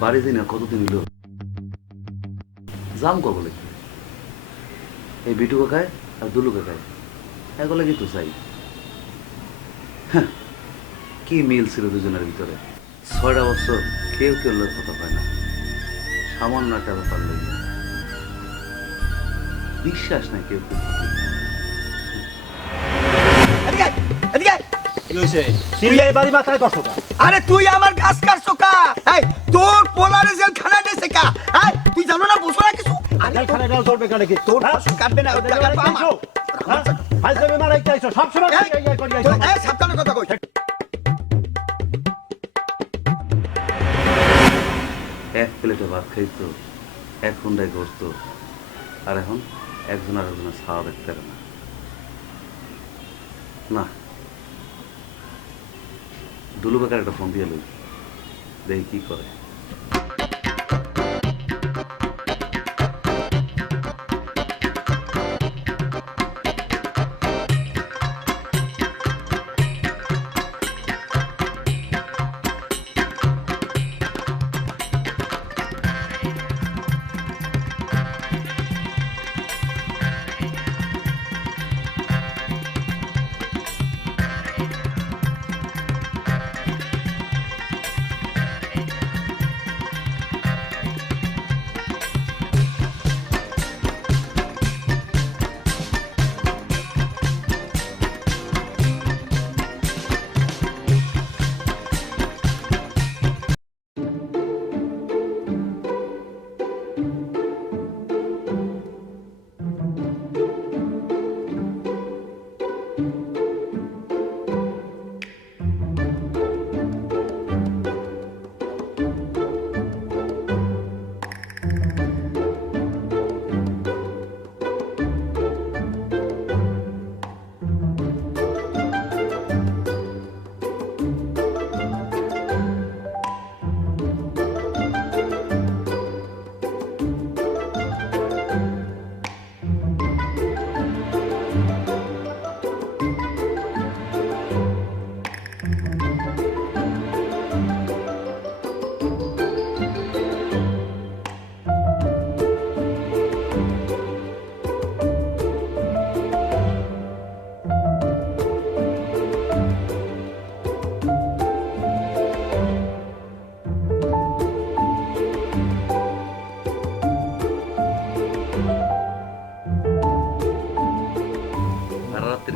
বাড়ি দিই না কতদিন হইল যাম কবলে এই বিটু কাকায় আর দুলু কাকায় এগুলো কি তো চাই হ্যাঁ, কি মিল ছিল দুজনের ভিতরে 6টা বছর কেউ কেউ লোক কথা পায় না সামান্য একটা ব্যাপার লইয়া বিশ্বাস নাই কেউ কেউ আরে তুই আমার গাছ কাটছো কা তোর পোলারে জেল খানা দিয়েছে কা তুই জানো না বসো না কিছু আজকাল খানা দেওয়া চলবে কেন কি তোর ফসল কাটবে না ওই টাকা পাবো ফাইজলামি মারাই চাইছো সব সময় সাবধানে কথা কই এক প্লেটে ভাত খাইতো এক ঘন্টায় করতো আর এখন একজন আর একজনের ছাওয়া দেখতে পারে না না দুলু কাকার একটা ফোন দিয়ে লই দেখি কি করে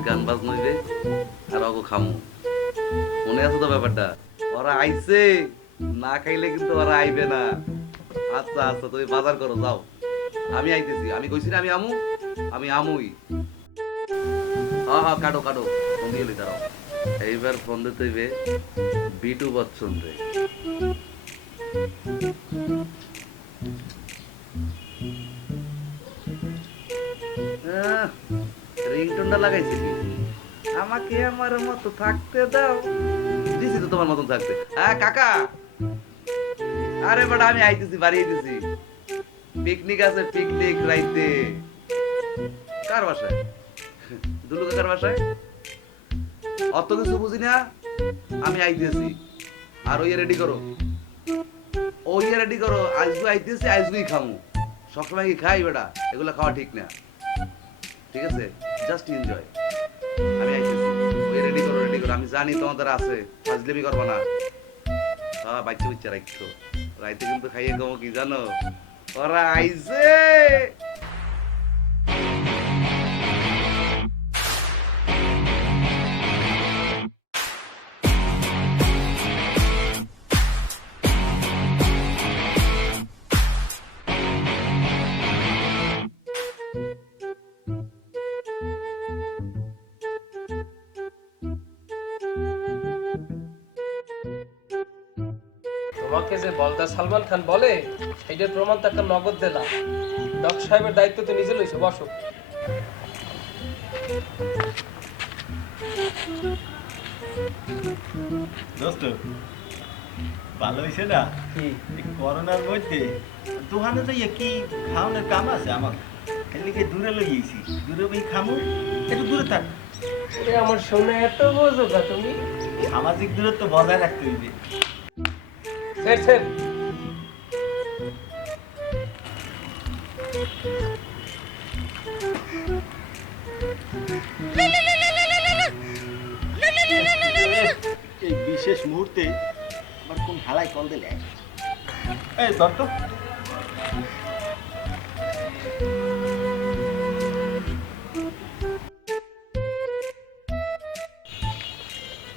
গান বাজনা হইবে আর অগো খামু মনে আছে তো ব্যাপারটা ওরা আইছে না খাইলে কিন্তু ওরা আইবে না আচ্ছা আচ্ছা তুমি বাজার করো যাও আমি আইতেছি আমি কইছি না আমি আমুই হ্যাঁ হ্যাঁ কাটো কাটো ফোন দিয়ে দাঁড়াও এইবার ফোন দিতে হইবে বিটু বচ্চন রে রিংটোনটা লাগাইছি আমাকে আমার মতো থাকতে দাও দিছি তো তোমার মতন থাকতে হ্যাঁ কাকা আরে বেটা আমি আইতেছি বাড়ি আইতেছি পিকনিক আছে পিকনিক রাইতে কার বাসায় দুলু কাকার বাসায় অত কিছু বুঝি না আমি আইতেছি আর ওই রেডি করো আজকে আইতেছি আজকেই খামু সবসময় কি খাই বেটা এগুলো খাওয়া ঠিক না ঠিক আছে জাস্ট এনজয় আমি আইতেছি ওই রেডি করো আমি জানি তোমাদের আছে ফাজলামি করবা না হ্যাঁ বাচ্চা রাখছো রাইতে কিন্তু খাইয়ে কমো কি জানো ওরা আইছে তোমাকে যে বলদা সালমান খান বলে সেইটার প্রমাণ তো একটা নগদ দিলাম ডক সাহেবের দায়িত্ব তো নিজে লইছে বসো দোস্ত ভালো হয়েছে না করোনার মধ্যে দোকানে যাইয়া কি খাওয়ানোর কাম আছে আমার এদিকে দূরে লইয়েছি দূরে বই খামু একটু দূরে থাক আমার শুনে এত বোঝো তুমি সামাজিক দূরত্ব বজায় রাখতে হইবে স্যার স্যার এই বিশেষ মুহূর্তে আবার কোন হালাই কল দিলে এই দত্ত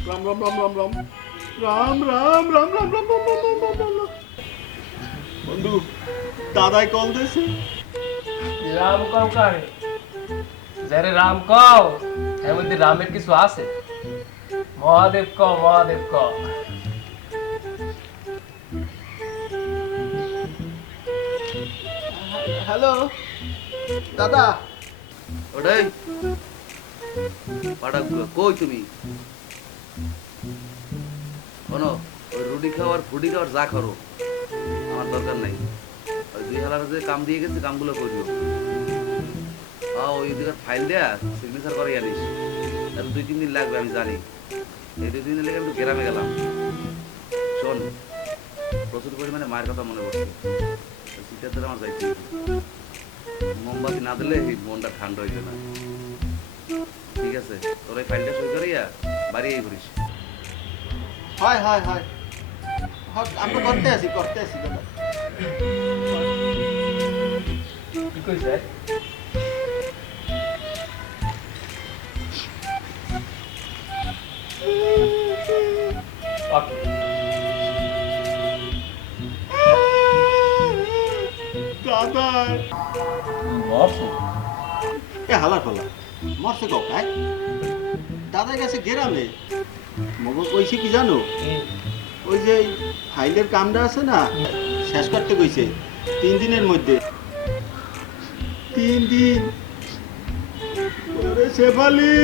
রাম রাম রাম রাম রাম রাম রাম রাম রাম রাম রাম রাম রাম রাম রাম রাম বন্ধু দাদাই কল দিয়েছে রাম কও কারে যারে রাম কও এর মধ্যে রামের কিছু আছে মহাদেব কও মহাদেব কও হ্যালো দাদা ওটাই পাটা কই তুমি শোনো ওই রুটি খাওয়ার ফুটি খাওয়ার যা করো আমার দরকার নাই ওই 2,000 যে কাম দিয়ে গেছে কামগুলো করিও ওই দিকে ফাইল দেয়া সিগনেচার করে জানিস এখন 2-3 দিন লাগবে আমি জানি এই 2-3 দিন লেগে আমি গ্রামে গেলাম শোন প্রচুর পরিমাণে মায়ের কথা মনে পড়ছে শীতের ধরে আমার যাইতে মোমবাতি না দিলে এই মনটা ঠান্ডা হইবে না ঠিক আছে তোর এই ফাইলটা সই করিয়া বাড়ি এই করিস হয় হয় হয় আমি করতে আছি দাদা কি কই যায় ওকে দাদা মরছে এ হালার ফলা মরছে কাউ খায় দাদা গেছে গ্রামে মগো কইছে কি জানো ওই যে ফাইলের কামটা আছে না শেষ করতে কইছে 3 দিনের মধ্যে 3 দিন ওরে শেফালি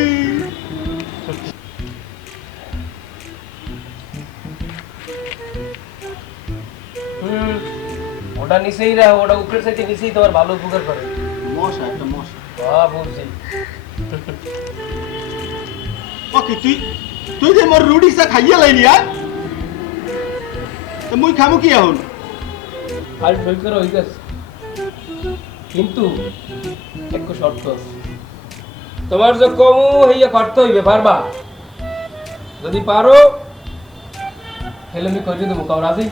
ওটা নিচেই রাখো ওটা উপরের সাইডে নিচেই তোমার ভালো উপকার করে মশা একটা মশা বুঝছি ওকে তুই যে মোর রুটি সা খাইয়া লাইনি আর তো মুই খামু কি এখন আর সই করে হয়ে গেছে কিন্তু একটু শর্ত আছে তোমার যে কমু হইয়া করতে হইবে পারবা যদি পারো তাহলে আমি করে দেবো কাউ রাজি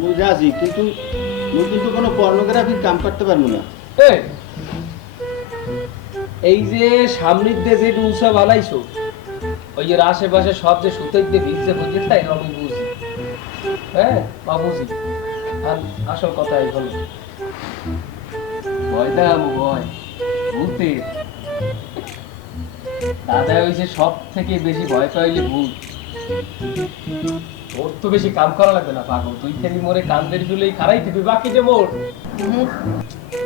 মুই রাজি কিন্তু মুই কিন্তু কোনো পর্নোগ্রাফির কাম করতে পারবো না এই যে সামনের দিয়ে যে রুলসা বানাইছো ওই যে আশেপাশে সব যে সুতোই দিয়ে ভিজে বুঝে তাই আমি বুঝি হ্যাঁ বা বুঝি আর আসল কথা এই হলো ভয়টা ভয় ভূতে দাদা হয়েছে সব থেকে বেশি ভয় পাইলে ভূত তোর তো বেশি কাম করা লাগবে না পাগল তুই খেলি মোরে কান্দের জুলেই খারাই দিবি বাকি যে মোর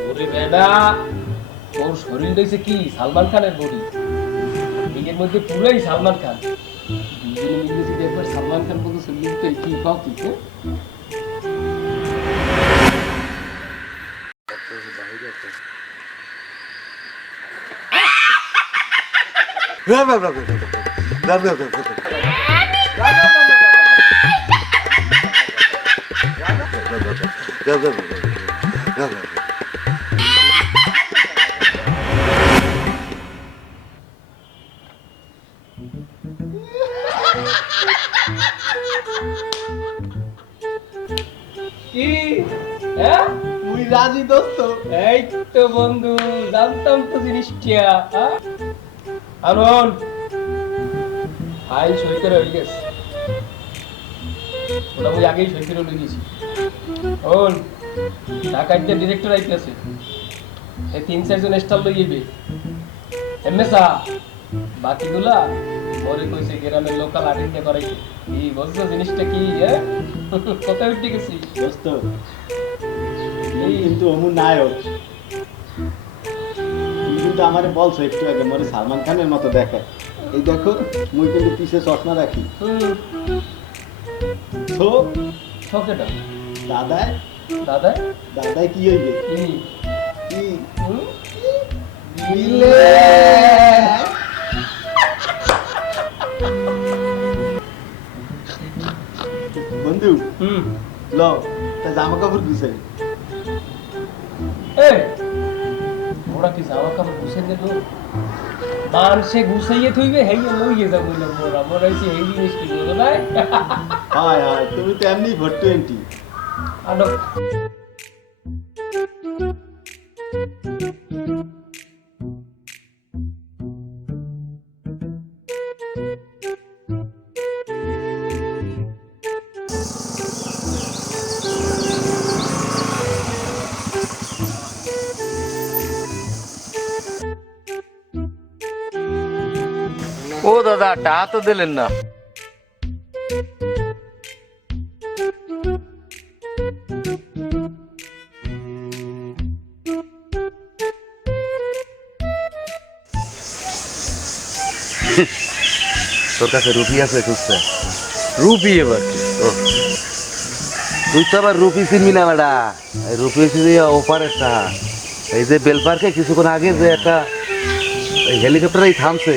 ওরে বেডা তোর শরীর রয়েছে কি সালমান খানের বডি এর মধ্যে পুরাই সালমান খান দুজনে মিলে যদি একবার সালমান খান বলতে শরীর তো কি কাউ কি কি হ্যাঁ মুই রাজি দোস্ত এই তো বন্ধু জানতাম তো জিনিসটা আনন ফাইল সই করে হয়ে গেছে ওটা আমি আগেই সই করে লই গেছি ওন ঢাকাইতে ডিরেক্টর আইতেছে এই 3-4 জন স্টাফ লই যাবে এমএসা বাকিগুলা ওরে কইছে গ্রামের লোকাল আইডেন্টি করাইছে কি বুঝছো জিনিসটা কি হ্যাঁ কোথায় উঠে গেছি দোস্ত মুই কিন্তু অমু নায়ক তুমি কিন্তু আমারে বলছো একটু আগে মোরে সালমান খানের মতো দেখে এই দেখো মুই কিন্তু পিছে চশমা রাখি তো ছকেটা দাদায় দাদা দাদায় কি হইবে কি কি হুম? মিলে বন্ধু হুম ল তা জামা কাপড় দিছে এই গো মানুষে গুছাইয়ে থইবে হেই লইয়ে যাবো না মোরা মোরা হইছে এই জিনিস কি বলো না হায় হায় তুমি তো এমনি ভোট 20 আনো ও দাদা টা তো দিলেন না। তোর কাছে রুপি আছে খুঁজছে? রুপি এবার কি? ও, তুই তো আবার রুপি চিনবি না বেটা, এই রুপি চিনি ওপারের টাকা। এই যে বেলপার্কে কিছুক্ষণ আগে যে একটা হেলিকপ্টার থামছে,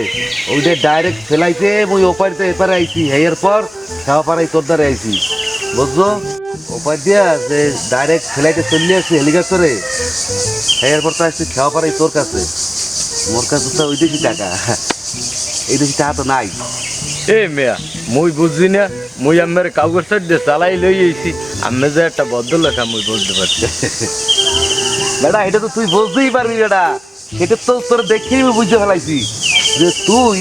ওইটা ডাইরেক্ট ফেলাইতে ওই ওপারতে এপারে আইছি, এর পর খাওয়াপাড়াই তোর দ্বারা আইছি, বুঝছো? ওপার দিয়া যে ডাইরেক্ট ফেলাইতে চলে আসছি হেলিকপ্টারে, এরপর তো আসছি খাওয়াপাড়াই তোর কাছে। মোর কাছে তো ওই দেশি টাকা, এই দেশি টাকা তো নাই। এ মেয়া মুই বুঝছি না, মুই আমার কাগজ সাইড দিয়ে চালাই লই আইছি, আমি যে একটা ভদ্রলোক মুই বুঝতে পারছি। বেটা এটা তো তুই বুঝতেই পারবি বেটা, এটা তো তোর দেখেই আমি বুঝতে ফেলাইছি যে তুই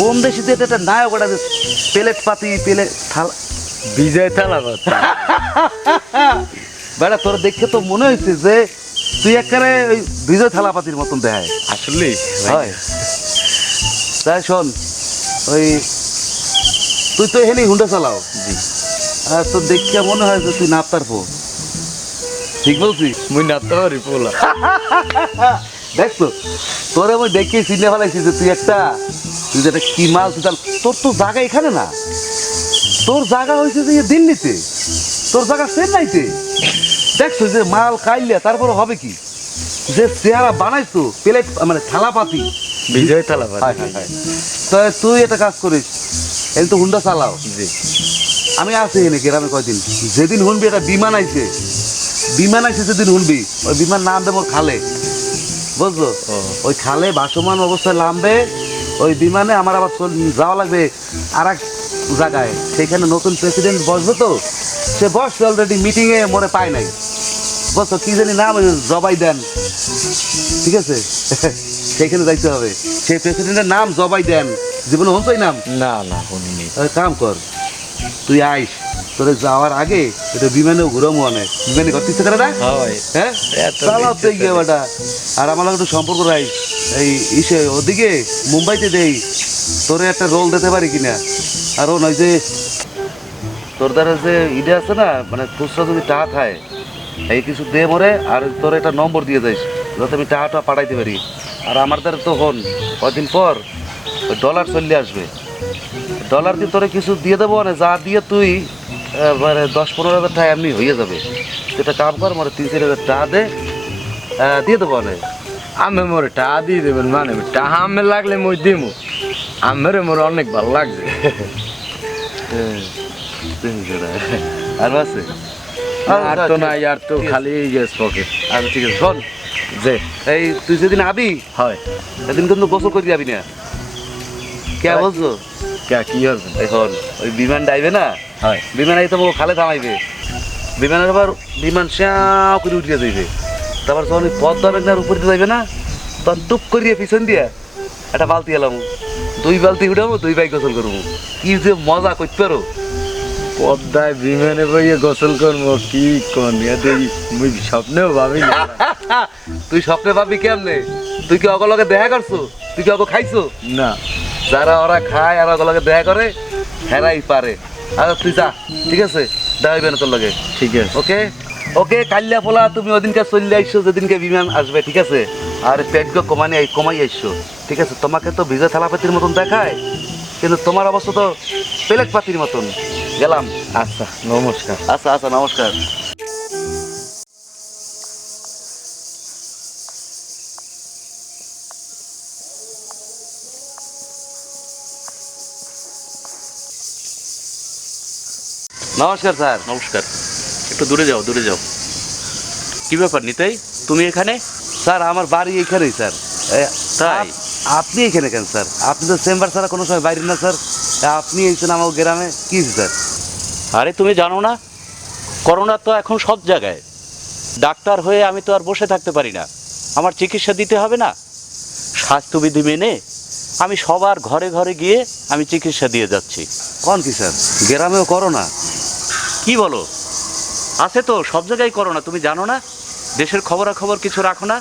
কোন দেশে একটা নায়ক, ওটা যে প্লেট পাতি প্লেট থালা বিজয় থালা কথা। বেটা তোর দেখে তো মনে হয়েছে যে তুই একেবারে ওই বিজয় থালাপাতির মতন দেখায়। আসলে হয় তাই শোন, ওই তুই তো এখানে হুন্ডা চালাও, জি আর তোর দেখে মনে হয় যে তুই নাপ্তার পো, ঠিক বলছি? মুই নাতে পারি পোলা। দেখছো তোর আমি দেখে চিনে ফেলাইছি যে তুই যে একটা কি মাল, তুই তোর তো জায়গা এখানে না, তোর জায়গা হয়েছে যে দিল্লিতে, তোর জায়গা চেন্নাইতে। দেখছো যে মাল খাইলে তারপরে হবে কি, যে চেহারা বানাইছো প্লেট মানে থালাপাতি বিজয় থালা হায় হায় হায়। তো তুই একটা কাজ করিস, এই তো হুন্ডা চালাও, জি আমি আছি এনে গ্রামে কয়দিন, যেদিন শুনবি একটা বিমান আইছে যেদিন শুনবি, ওই বিমান নাম দেবো খালে, বুঝলো? ওই খালে ভাসমান অবস্থায় নামবে ওই বিমানে, আমার আবার যাওয়া লাগবে আর এক জায়গায়, সেখানে নতুন প্রেসিডেন্ট বসবে, তো সে বসছে অলরেডি মিটিংয়ে, মনে পায় নাই, বুঝছো? কি জানি নাম, জবাই দেন, ঠিক আছে? সেইখানে যাইতে হবে, সেই প্রেসিডেন্টের নাম জবাই দেন, জীবনে হনছই নাম? না না শুনিনি। কাম কর, তুই আইস, তোর যাওয়ার আগে এটা বিমানেও ঘুরো মনে, বিমানে ঘর ইচ্ছে করে না? হয় হ্যাঁ এত চালাও তো গিয়ে বেটা, আর আমার একটু সম্পর্ক রাই, এই ইসে ওদিকে মুম্বাইতে দেই, তোরে একটা রোল দিতে পারি কিনা। আর ও নয় যে তোর দ্বারা যে ইডে আছে না, মানে খুচরা যদি টাকা খায়, এই কিছু দে মরে, আর তোর একটা নম্বর দিয়ে যাইস যাতে আমি টাকাটা পাঠাইতে পারি। আর আমার দ্বারা তো হন কয়দিন পর ওই ডলার চলে আসবে, ডলার দিয়ে তোরে কিছু দিয়ে দেবো, মানে যা দিয়ে তুই মানে 10-15 হাজার টাকা এমনি হয়ে যাবে। এটা কাম কর, মানে 3-4 হাজার টাকা দে, দিয়ে দেবো অনেক। আমি মোর টাকা দিয়ে দেবেন, মানে টাকা আমি লাগলে মই দিমু, আমার মোর অনেক ভালো লাগছে। আর আছে আর তো না, আর তো খালি গেস পকেট। আচ্ছা ঠিক আছে, শোন যে এই তুই যেদিন আবি হয় সেদিন কিন্তু গোসল করে যাবি না, কে বলছো? কি হবে এখন ওই বিমান ডাইবে না, হয় বিমান আই তো খালে থামাইবে, বিমানের আবার বিমান শ্যাও করে উঠিয়ে যাইবে, তারপর যখন পদ্মা মেঘনার উপরে যাইবে না, তখন টুপ করিয়ে পিছন দিয়ে একটা বালতি এলাম, 2 বালতি উঠাবো, 2 বাইক গোসল করবো, কি যে মজা করতে পারো। পদ্মায় বিমানে বইয়ে গোসল করবো, কি কোন মুই স্বপ্নেও ভাবি না। তুই স্বপ্নে ভাবি কেমনে? তুই কি অগলকে দেখা করছো? তুই কি অগ খাইছো? না যারা ওরা খায় আর অগলকে দেখা করে হেরাই পারে। আচ্ছা তুই যা, ঠিক আছে? দেখা হইবে না তোর লগে, ঠিক আছে ওকে ওকে। কাল্লা পোলা তুমি ওদিনকে চলে আইসো যেদিনকে বিমান আসবে, ঠিক আছে? আর পেটকে কমাই আইসো, ঠিক আছে? তোমাকে তো ভিজা থালাপাতির মতন দেখায়, কিন্তু তোমার অবস্থা তো প্লেট পাতির মতন। গেলাম। আচ্ছা নমস্কার। আচ্ছা আচ্ছা নমস্কার। নমস্কার স্যার। নমস্কার। একটু দূরে যাও, দূরে যাও। কি ব্যাপার নিতাই, তুমি এখানে? স্যার আমার বাড়ি এখানেই স্যার। তাই? আপনি এখানে কেন স্যার? আপনি তো চেম্বার ছাড়া কোনো সময় বাইরে না স্যার। আপনি এসেছেন আমার গ্রামে, কি স্যার? আরে তুমি জানো না, করোনা তো এখন সব জায়গায়। ডাক্তার হয়ে আমি তো আর বসে থাকতে পারি না, আমার চিকিৎসা দিতে হবে না। স্বাস্থ্যবিধি মেনে আমি সবার ঘরে ঘরে গিয়ে আমি চিকিৎসা দিয়ে যাচ্ছি। কোন কি স্যার, গ্রামেও করোনা? কি বলো? আছে তো, সব জায়গায় করোনা, তুমি জানো না? দেশের খবরাখবর কিছু রাখো না?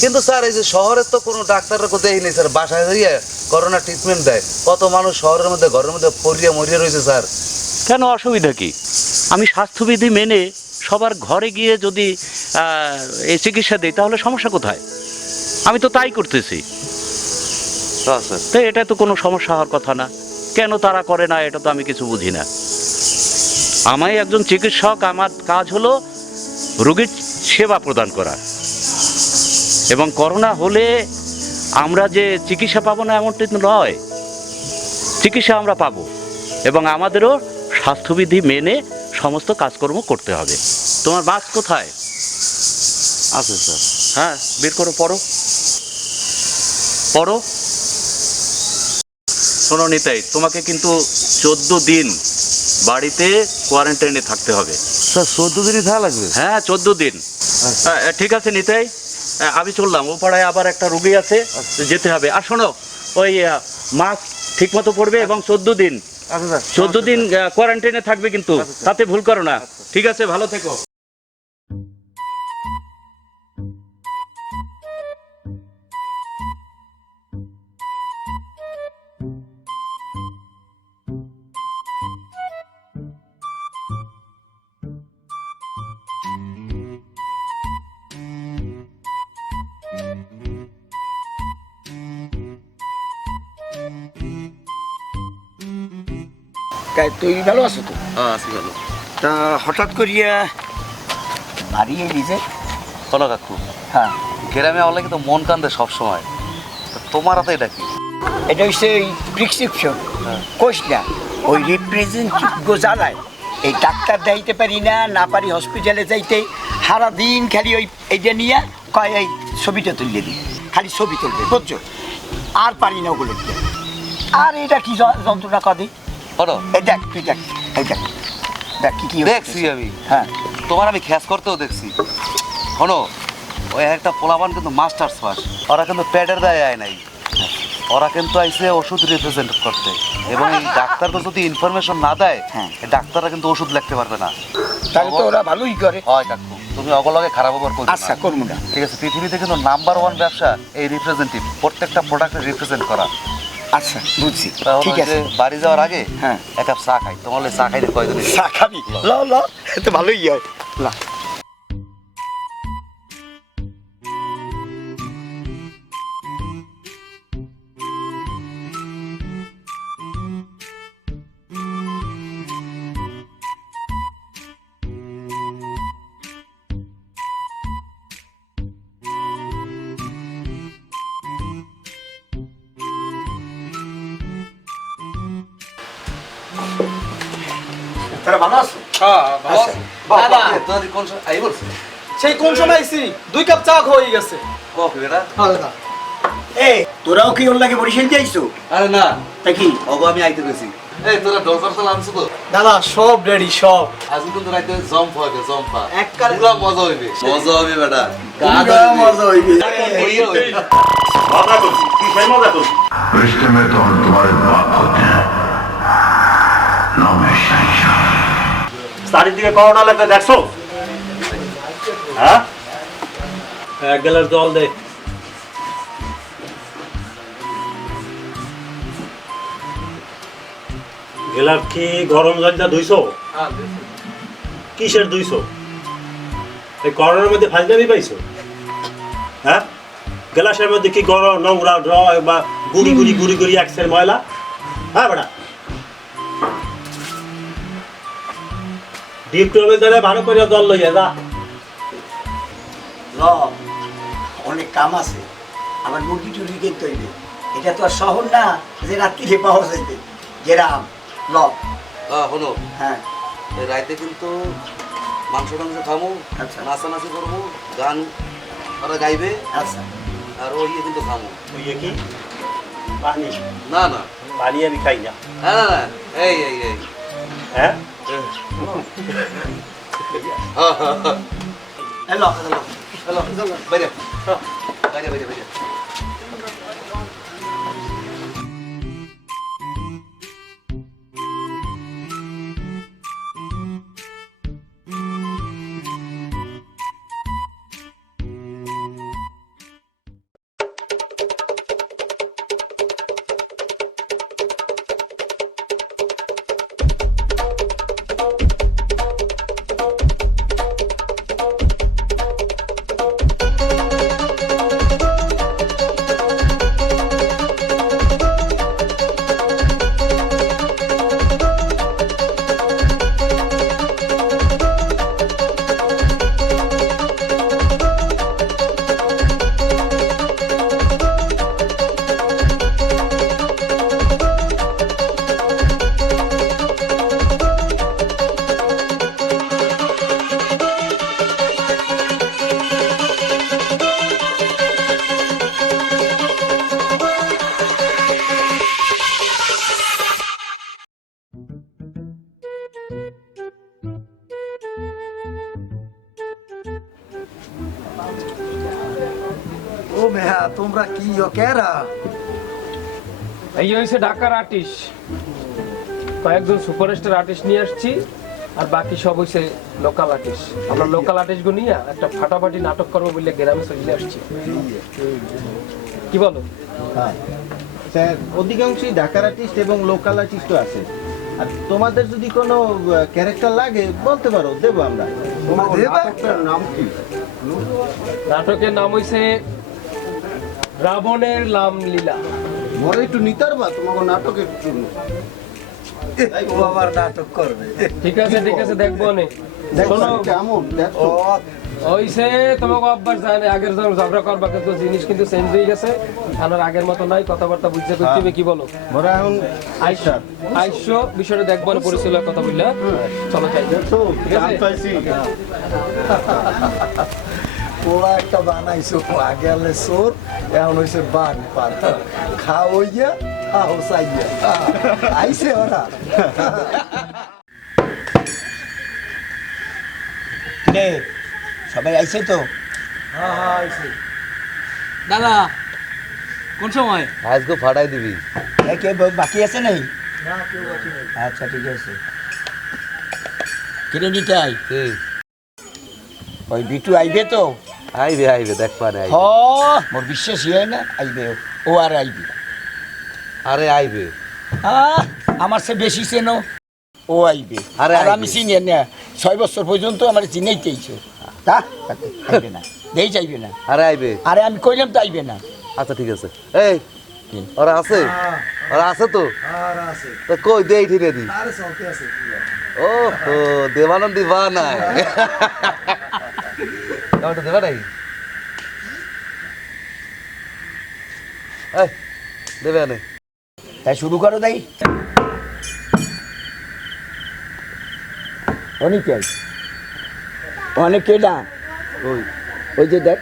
কিন্তু স্যার এই যে শহরের তো কোনো ডাক্তাররা কোথাও দেয়নি স্যার, বাসায় গিয়ে করোনা ট্রিটমেন্ট দেয়। কত মানুষ শহরের মধ্যে ঘরের মধ্যে পড়িয়ে মরিয়ে রয়েছে স্যার। কেন, অসুবিধা কি? আমি স্বাস্থ্যবিধি মেনে সবার ঘরে গিয়ে যদি এই চিকিৎসা দিই তাহলে সমস্যা কোথায়? আমি তো তাই করতেছি। হ্যাঁ স্যার। তো এটা তো কোনো সমস্যা হওয়ার কথা না। কেন তারা করে না এটা তো আমি কিছু বুঝি না। আমি একজন চিকিৎসক, আমার কাজ হলো রোগীর সেবা প্রদান করা। এবং করোনা হলে আমরা যে চিকিৎসা পাবো না এমনটি নয়, চিকিৎসা আমরা পাবো এবং আমাদেরও স্বাস্থ্যবিধি মেনে সমস্ত কাজকর্ম করতে হবে। তোমার মাস্ক কোথায়? আছে স্যার। হ্যাঁ, বের করো, পড়ো পড়ো। শোনো নিতাই, তোমাকে কিন্তু 14 দিন বাড়িতে কোয়ারেন্টাইনে থাকতে হবে। স্যার 14 দিনই থাকা লাগবে? হ্যাঁ, 14 দিন। ঠিক আছে নিতাই, আমি চললাম। ও পাড়ায় আবার একটা রুগী আছে, যেতে হবে। আর শোনো, ওই মাস্ক ঠিক মতো পড়বে এবং 14 দিন, আচ্ছা স্যার। 14 দিন কোয়ারেন্টাইনে থাকবে কিন্তু, তাতে ভুল করো না। ঠিক আছে, ভালো থেকো। তুই ভালো আছো তো? হ্যাঁ আছি ভালো। তা হঠাৎ করিয়া বাড়ি এলি যে? শোনো কাকু, হ্যাঁ, গ্রামে আমার লাগে তো মন কান্দে সবসময়। তোমার হাতে এটা কি? এটা হচ্ছে ওই প্রেসক্রিপশন। কোষ না, ওই রিপ্রেজেন্টেটিভ জ্বালায় এই ডাক্তার দেখাইতে পারি না, না পারি হসপিটালে যাইতে, সারাদিন খালি ওই এইটা নিয়ে কয় এই ছবিটা তুললে দিই, খালি ছবি তুলবে, বুঝছো? আর পারি না ওগুলো দিয়ে। আর এটা কি যন্ত্রণা কদি? শোনো, এই দেখ, তুই দেখ, এই দেখ, দেখ কি কি দেখছি আমি। হ্যাঁ, তোমার আমি খ্যাস করতেও দেখছি। শোনো, ওই একটা পোলাবান কিন্তু মাস্টার্স পাস, ওরা কিন্তু প্যাডের দায় আয় নাই, ওরা কিন্তু আইসে ওষুধ রিপ্রেজেন্ট করতে। এবং এই ডাক্তারকে যদি ইনফরমেশন না দেয়, হ্যাঁ, ডাক্তাররা কিন্তু ওষুধ লিখতে পারবে না। তাহলে তো ওরা ভালোই করে। হয় কাকু, তুমি অগলগে খারাপ ব্যবহার করবে না। আচ্ছা, করবো না। ঠিক আছে, পৃথিবীতে কিন্তু নাম্বার 1 ব্যবসা এই রিপ্রেজেন্টেটিভ, প্রত্যেকটা প্রোডাক্টে রিপ্রেজেন্ট করা। আচ্ছা, বুঝছি, তাহলে ঠিক আছে। বাড়ি যাওয়ার আগে হ্যাঁ, এক কাপ চা খাই। তোমার চা খাইলে কয়দিন চা খাবি? ল ল, তো ভালোই হয়। ল। তারা ভালো আছো? হ্যাঁ, ভালো আছি। দাদা, তোর কোন সময় আই বলছিস? সেই কোন সময় আইছি? 2 কাপ চা হয়ে গেছে। কফি বেটা? হ্যাঁ দাদা। এই, তোরাও কি ওর লাগে বরিশাল যাইছো? আরে না, তা কি? ওগো আমি আইতে গেছি। এই তোরা ডলফার চাল আনছো তো? দাদা সব রেডি, সব। আজ কিন্তু রাইতে জম্প হবে, জম্পা। এককালে- পুরা মজা হইবে। মজা হবে বেটা। পুরা মজা হইবে। মজা করছি, কিসের মজা করছি? रिश्ते में तो हम तुम्हारे बाप होते हैं नाम है शहंशाह চারিদিকে করোনা লাগবে, দেখছো? হ্যাঁ, এক গ্লাস জল দে। গেলার কি গরম জলটা ধুইছো? কিসের ধুইছো? এই করোনার মধ্যে ফাজলামি পাইছো? হ্যাঁ, গ্লাসের মধ্যে কি গরম নোংরা বা গুড়ি গুড়ি গুড়ি গুড়ি একসের ময়লা? হ্যাঁ বেটা, ডিপ টিউবের দ্বারা ভালো করে জল লইয়া যা। ল, অনেক কাম আছে, আবার মুরগি টুরগি কিনতে হইবে। এটা তো আর শহর না যে রাত্রিরে পাওয়া যাইবে, গ্রাম। ল। হলো, হ্যাঁ, এই রাইতে কিন্তু মাংস টাংস খামু, আচ্ছা। নাচানাচি করবো, গান ওরা গাইবে আচ্ছা আর ওই কিন্তু খামো। ওই কি পানি না না পানি আমি খাই না। না না না, এই এই এই হ্যাঁ হ্যালো হ্যালো বাইরে বাইরে বাইরে বাইরে ও মেয়া তোমরা কি কেরা এই হয়েছে ঢাকার আর্টিস্ট, কয়েকজন সুপারস্টার আর্টিস্ট নিয়ে আসছি, আর বাকি সব হয়েছে লোকাল আর্টিস্ট। আমরা লোকাল আর্টিস্ট গো নিয়ে একটা ফাটাফাটি নাটক করবো বলে গ্রামে চলে আসছি। কি বলো? হ্যাঁ স্যার, অধিকাংশই ঢাকার আর্টিস্ট এবং লোকাল আর্টিস্টও আছে। আর তোমাদের যদি কোনো ক্যারেক্টার লাগে বলতে পারো, দেবো আমরা। নাটকটার নাম কি? নাটকের নাম হয়েছে রাবণের লামলীলা। মরে একটু নিতার বা তোমাকে নাটকের জন্য ও আবার নাটক করবে ঠিক আছে ঠিক আছে, দেখবো নে। শোনো, কেমন দেখো? ওইসে তোমাকে অভ্যাস জানে, আগের যখন ঝগড়া করবা কিন্তু জিনিস কিন্তু চেঞ্জ হয়ে গেছে, আর আগের মতো নাই, কথাবার্তা বুঝতে করতে হবে। কি বলো? মরা এখন আইসো আইসো, বিষয়টা দেখবো না, পরিচালক কথা বললে। চলো যাই, ঠিক আছে? ওরা একটা বানাইছো আগে আলে সোর, এখন হয়েছে বান পান খাও হইয়া খাও চাইয়া আইসে ওরা। রে সবাই আইছে তো? দাদা কোন সময়? আজকে ফাটাই দিবি। কে বাকি আছে নাই? আচ্ছা ঠিক আছে। কিনে নিতাই ওই বিটু আইবে তো? আইবে আইবে, দেখ পারে হ মোর বিশ্বাসই হয় না আইবে ও আর আইবে। আরে আইবে, আমার সে বেশি চেনো, ও আইবে। আরে আর আমি আইবে। চিনি না, 6 বছর পর্যন্ত আমার চিনাইতেইছে, তা আইবে না, দেই যাইবে না। আরে আইবে। আরে আমি কইলাম তো আইবে না। আচ্ছা ঠিক আছে। এই ওরা আছে, ওরা আছে তো? তো কই দেই ঠিরে দি। ও হো দেবানন্দ দিবা নাই। ওটা দেবা নাই। এই দেবে না। তাই শুরু করো তাই। অনেকে অনেক কেডা ওই ওই যে দেখ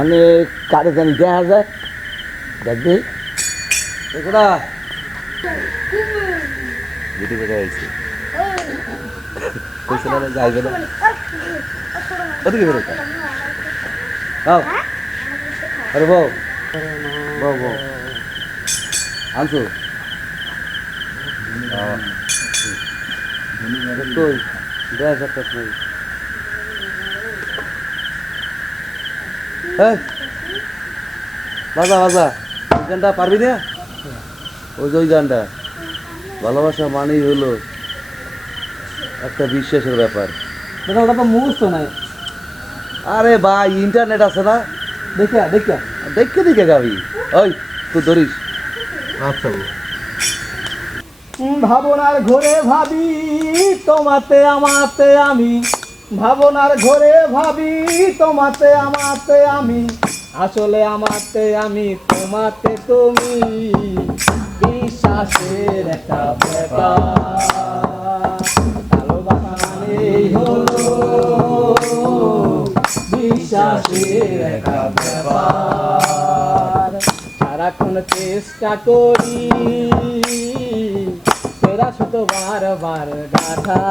অনেক কারে জানি দেখা যায়, দেখবি দেখোনা ভিডিও করে আইছে। কইছে না যাইবে না। ওদিকে বেরো। আও আরে বউ বউ বউ আনছো কই দেখ একটা কই। এই বাজা বাজা, ওই গানটা পারবি না? ওই যে ওই গানটা, ভালোবাসা মানেই হলো একটা বিশ্বাসের ব্যাপার। দাদা ওটা তো মুখস্থ নাই, আরে ভাই ইন্টারনেট আছে না, দেখা দেখা দেখে দেখে গাবি। ওই তুই ধরিস। আচ্ছা ভাবনার ঘরে ভাবি তোমাতে আমাতে আমি, ভাবনার ঘরে ভাবি তোমাতে আমাতে আমি, আসলে আমাতে আমি তোমাতে তুমি, বিশ্বাসের একটা ব্যাপার, ভালোবাসা মানেই হলো বিশ্বাসের একটা ব্যাপার সারাক্ষণ চেষ্টা করি সেরা শত বারবার গাথা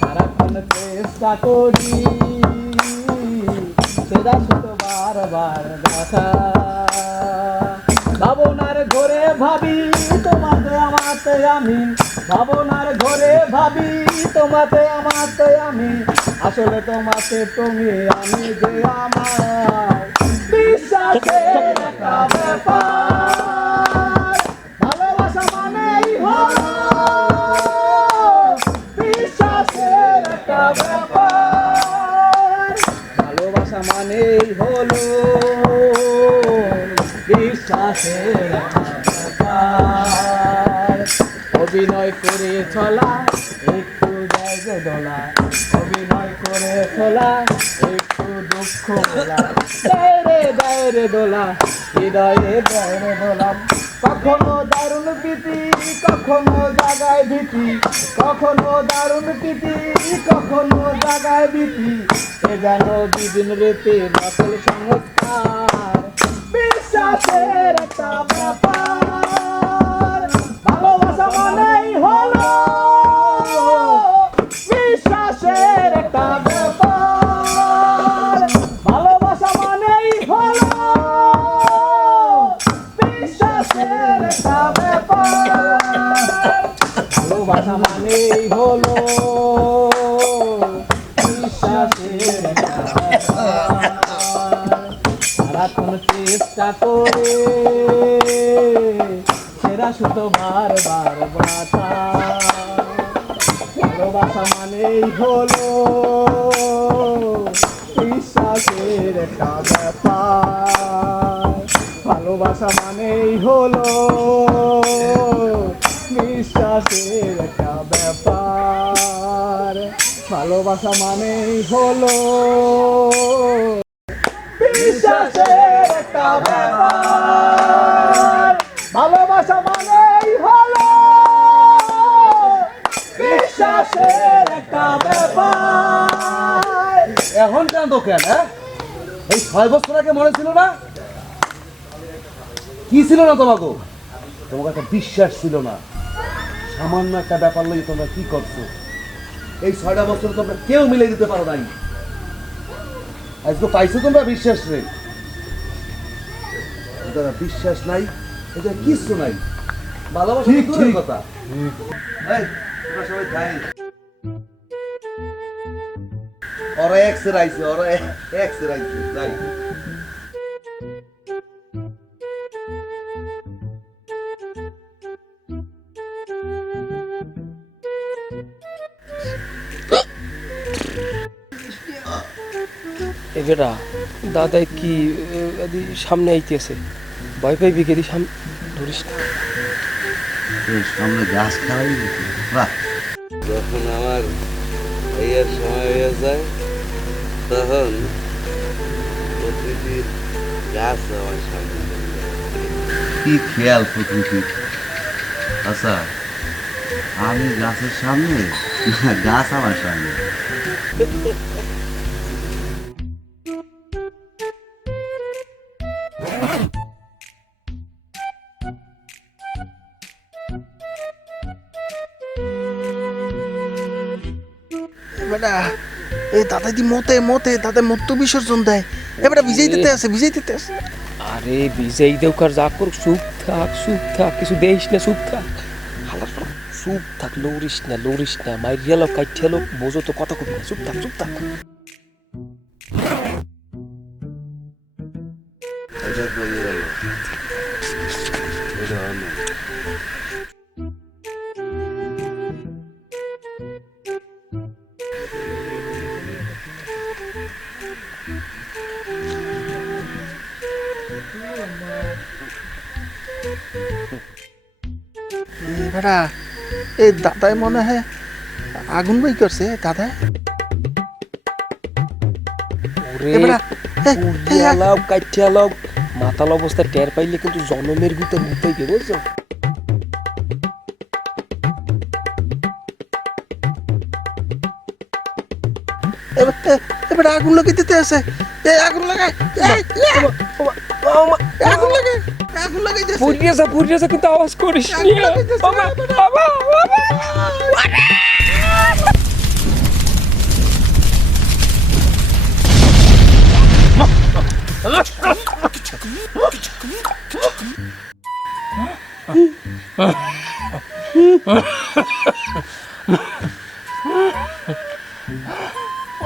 সারাক্ষণ চেষ্টা করি সেরা শত বারবার গাথা ভাবনার ঘরে ভাবি তোমাতে আমাতে আমি ভাবনার ঘরে ভাবি তোমাতে আমাতে আমি আসলে তোমাতে তুমি আমি যে আমার বিশ্বাসের একটা ব্যাপার ভালোবাসা মানেই হলো বিশ্বাসের একটা ব্যাপার ভালোবাসা মানেই হলো বিশ্বাসের একটা ব্যাপার অভিনয় করে চলা একটু জায়গা দোলা অভিনয় করে চলা একটু দুঃখ বলা দায়রে দোলা হৃদয়ে দায়রে দোলা কখনো দারুণ প্রীতি কখনো জাগায় ভীতি কখনো দারুণ প্রীতি কখনো জাগায় ভীতি এ যেন দুদিন রেতে নকল সংস্কার বিশ্বাসের একটা ব্যাপার ভালোবাসা মানেই হলো বিশ্বাসের একটা ব্যাপার ভালোবাসা মানেই হলো বিশ্বাসের একটা ব্যাপার ভালোবাসা মানেই হলো বিশ্বাসের একটা ব্যাপার সারাক্ষণ চেষ্টা করে সেরা শুধু বারবার বাতা ভালোবাসা মানেই হলো বিশ্বাসের একটা ব্যাপার ভালোবাসা মানেই হলো বিশ্বাসের একটা ব্যাপার ভালোবাসা মানেই হলো বিশ্বাসের একটা ব্যাপার ভালোবাসা মানেই হলো বিশ্বাসের একটা ব্যাপার এখন কেন তো কেন এই 6 বছর আগে মনে ছিল না কি ছিল না তোমাকে তোমাকে একটা বিশ্বাস ছিল না সামান্য একটা ব্যাপার লই তোমরা কি করছো এই 6টা বছর তোমরা কেউ মিলে দিতে পারো নাই আজকে পাইছো তোমরা বিশ্বাস রে এটা বিশ্বাস নাই এটা কিছু নাই ভালোবাসা দূরের কথা এই তোমরা সবাই খাই ওরা এক্সের আইছে ওরা এক্সের আইছে যাই এ বেটা দাদাই কি সামনে আইতেছে ভয় পাই বিকেরি সামনে ধরিস না সামনে গাছ খাওয়াই বাহ যখন আমার ভাইয়ার সময় হয়ে যায় তখন প্রকৃতির গাছ আমার সামনে কি খেয়াল প্রকৃতির আচ্ছা আমি গাছের সামনে না গাছ আমার সামনে বেটা এই দাদাদি মতে দাদা মত বিসর্জন দেয় এবারে ভিজাই দিতে আছে আরে বিজয় দেউকার যা করুক চুপ থাক কিছু দেইস না চুপ থাক হালার চুপ থাক লড়িস না মাইরিয়া লোক কাইঠিয়া লোক বোঝো তো কথা কবি না চুপ থাক বেটা এই দাদাই মনে হয় আগুন বই করছে দাদা ওরে এবারে, কাইঠিয়া লোক মাতাল অবস্থায় টের পাইলে কিন্তু জনমের ভিতর মুতাই গে বুঝছো এবার আগুন লাগাইতে আছে আগুন লাগাই আগুন লাগাই আগুন লাগাইতেছে পুড়িয়েছে কিন্তু আওয়াজ করিস নি বাবা বাবা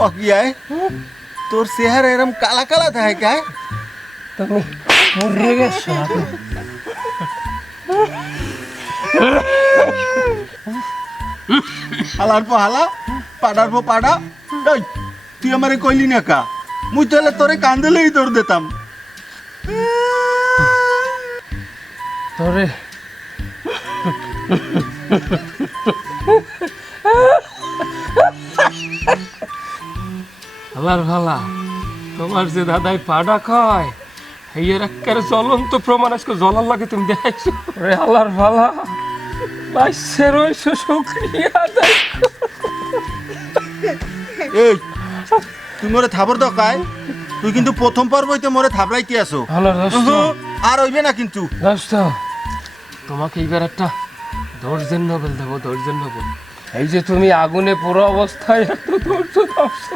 ও কি আয় তোর চেহারা এরম কালা কালা থাকে গায় তুমি মরে গেছো হালার পর হালা পাড়ার পর পাড়া এই তুই আমারে কইলি না কা মুই তাহলে তোরে কান্দলেই তোর দিতাম তোরে আল্লাহর ভালা তোমার যে দাদাই পাডা খায় এর একেবারে জ্বলন্ত প্রমাণ আজকে জ্বলার লাগে তুমি দেখছো রে আল্লাহর ভালা বাইশের ওই শুক্রিয়া আদায় এই তুই মোরে থাবর দকায় তুই কিন্তু প্রথম পর্বইতে মোরে থাবড়াইতে আসো ভালো দোস্ত আর হইবে না কিন্তু দোস্ত তোমাকে এইবার একটা ধৈর্যের নোবেল দেবো ধৈর্যের নোবেল এই যে তুমি আগুনে পুরো অবস্থায় এত ধৈর্য ধরছো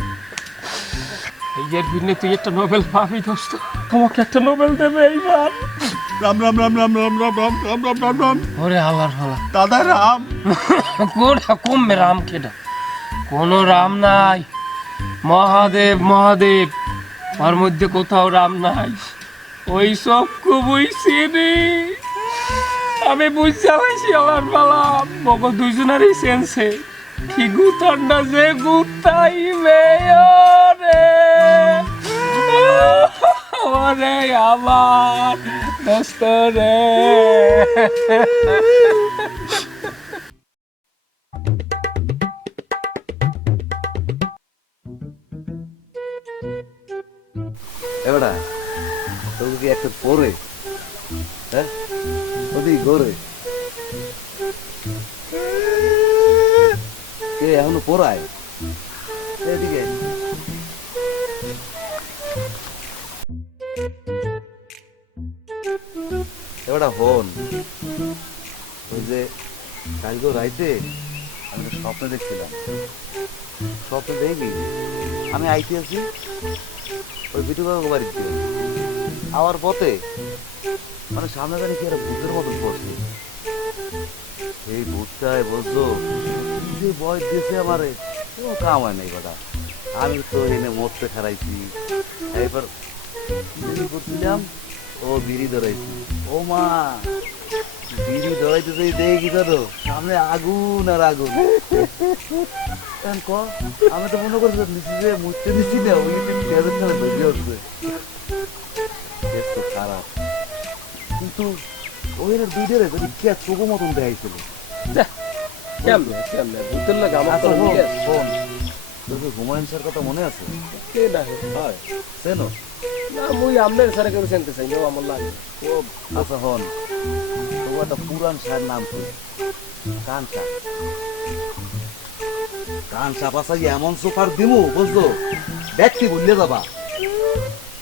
এই যে ভিন্ন তুই একটা নোবেল পাবি দোস্ত তোমাকে একটা নোবেল দেবে এইবার রাম রাম রাম রাম রাম রাম রাম রাম রাম রাম রাম ওরে আল্লাহর ভালা দাদা রাম কমবে রাম কেডা কোনো রাম নাই মহাদেব মহাদেব ওর মধ্যে কোথাও রাম নাই ওই সব বুঝছি নি আমি বুঝতে পারছি আল্লাহর ভালা মগ দুইজনেরই সেন্সে কি গুতান্ডা যে গুতাইবে রে ওরে আমার দোস্ত রে এবারে তোকে কি একটা পরে হ্যাঁ ওদিক গড়ে কে এখনো পড়ায় এদিকে এবারে হন ওই যে কালকে রাইতে আমি একটা স্বপ্ন দেখছিলাম স্বপ্ন দেখি আমি আইতে আছি ওই বিটু কাকু বাড়িতে আওয়ার পথে মানে সামনে গাড়ি কি একটা ভূতের মতন পড়ছে এই ভূতটায় বলছো যে বয়স দিয়েছে আমারে ও কাম হয় নাই কথা আমি তো এনে মরতে খারাইছি এবার বিড়ি করছিলাম ও বিড়ি ধরাইছি ও মা বিড়ি ধরাইতেছে দেখি তো সামনে আগুন আর আগুন আমি তো মনে করছি যে মুছতে দিচ্ছি না ওই ট্যাবের সাথে বেরিয়ে উঠছে খারাপ কিন্তু ওই দুইটারে যদি কে চোখো মতন দেখাইছিল কেমনে কেমনে ভূতের লাগে আমার তো ফোন তোর হুমায়ুন স্যার কথা মনে আছে কে না হয় চেনো না মুই আমনের স্যারে কেউ চিনতে চাই না আমার লাগে ও আচ্ছা হন তবু একটা পুরান স্যার নাম তো কানসা কানসা পাশা এমন সোফার দিমু বুঝছো ব্যক্তি বললে যাবা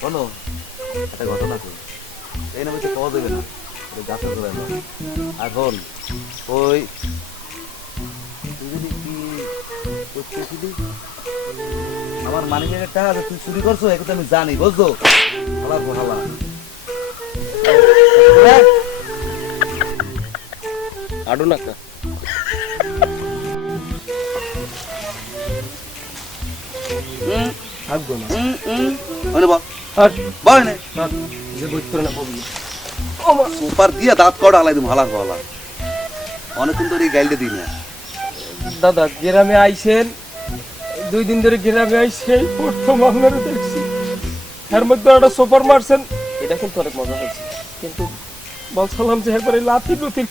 শোনো একটা ঘটনা করি এই নামে তো পাওয়া যাবে না গাছের করে আর হন ওই আমার মানি ব্যাগের টাকা তুই চুরি করছো একটু আমি জানি বুঝছো হালার হালা আডো না কা আগো না ওনে বল আর বল নে যে বইত করে না বলবি সুপার দিয়া দাঁত কড়া হালাই দিম হালার হালা অনেকক্ষণ ধরে গাইলতে দিই না দাদা গ্রামে আইছেন 2 দিন ধরে গ্রামে আইছে প্রথম আপনারা দেখছি এর মধ্যে একটা সুপার মারছেন এটা কিন্তু অনেক মজা হয়েছে কিন্তু বলছিলাম যে একবারে লাথি লুথি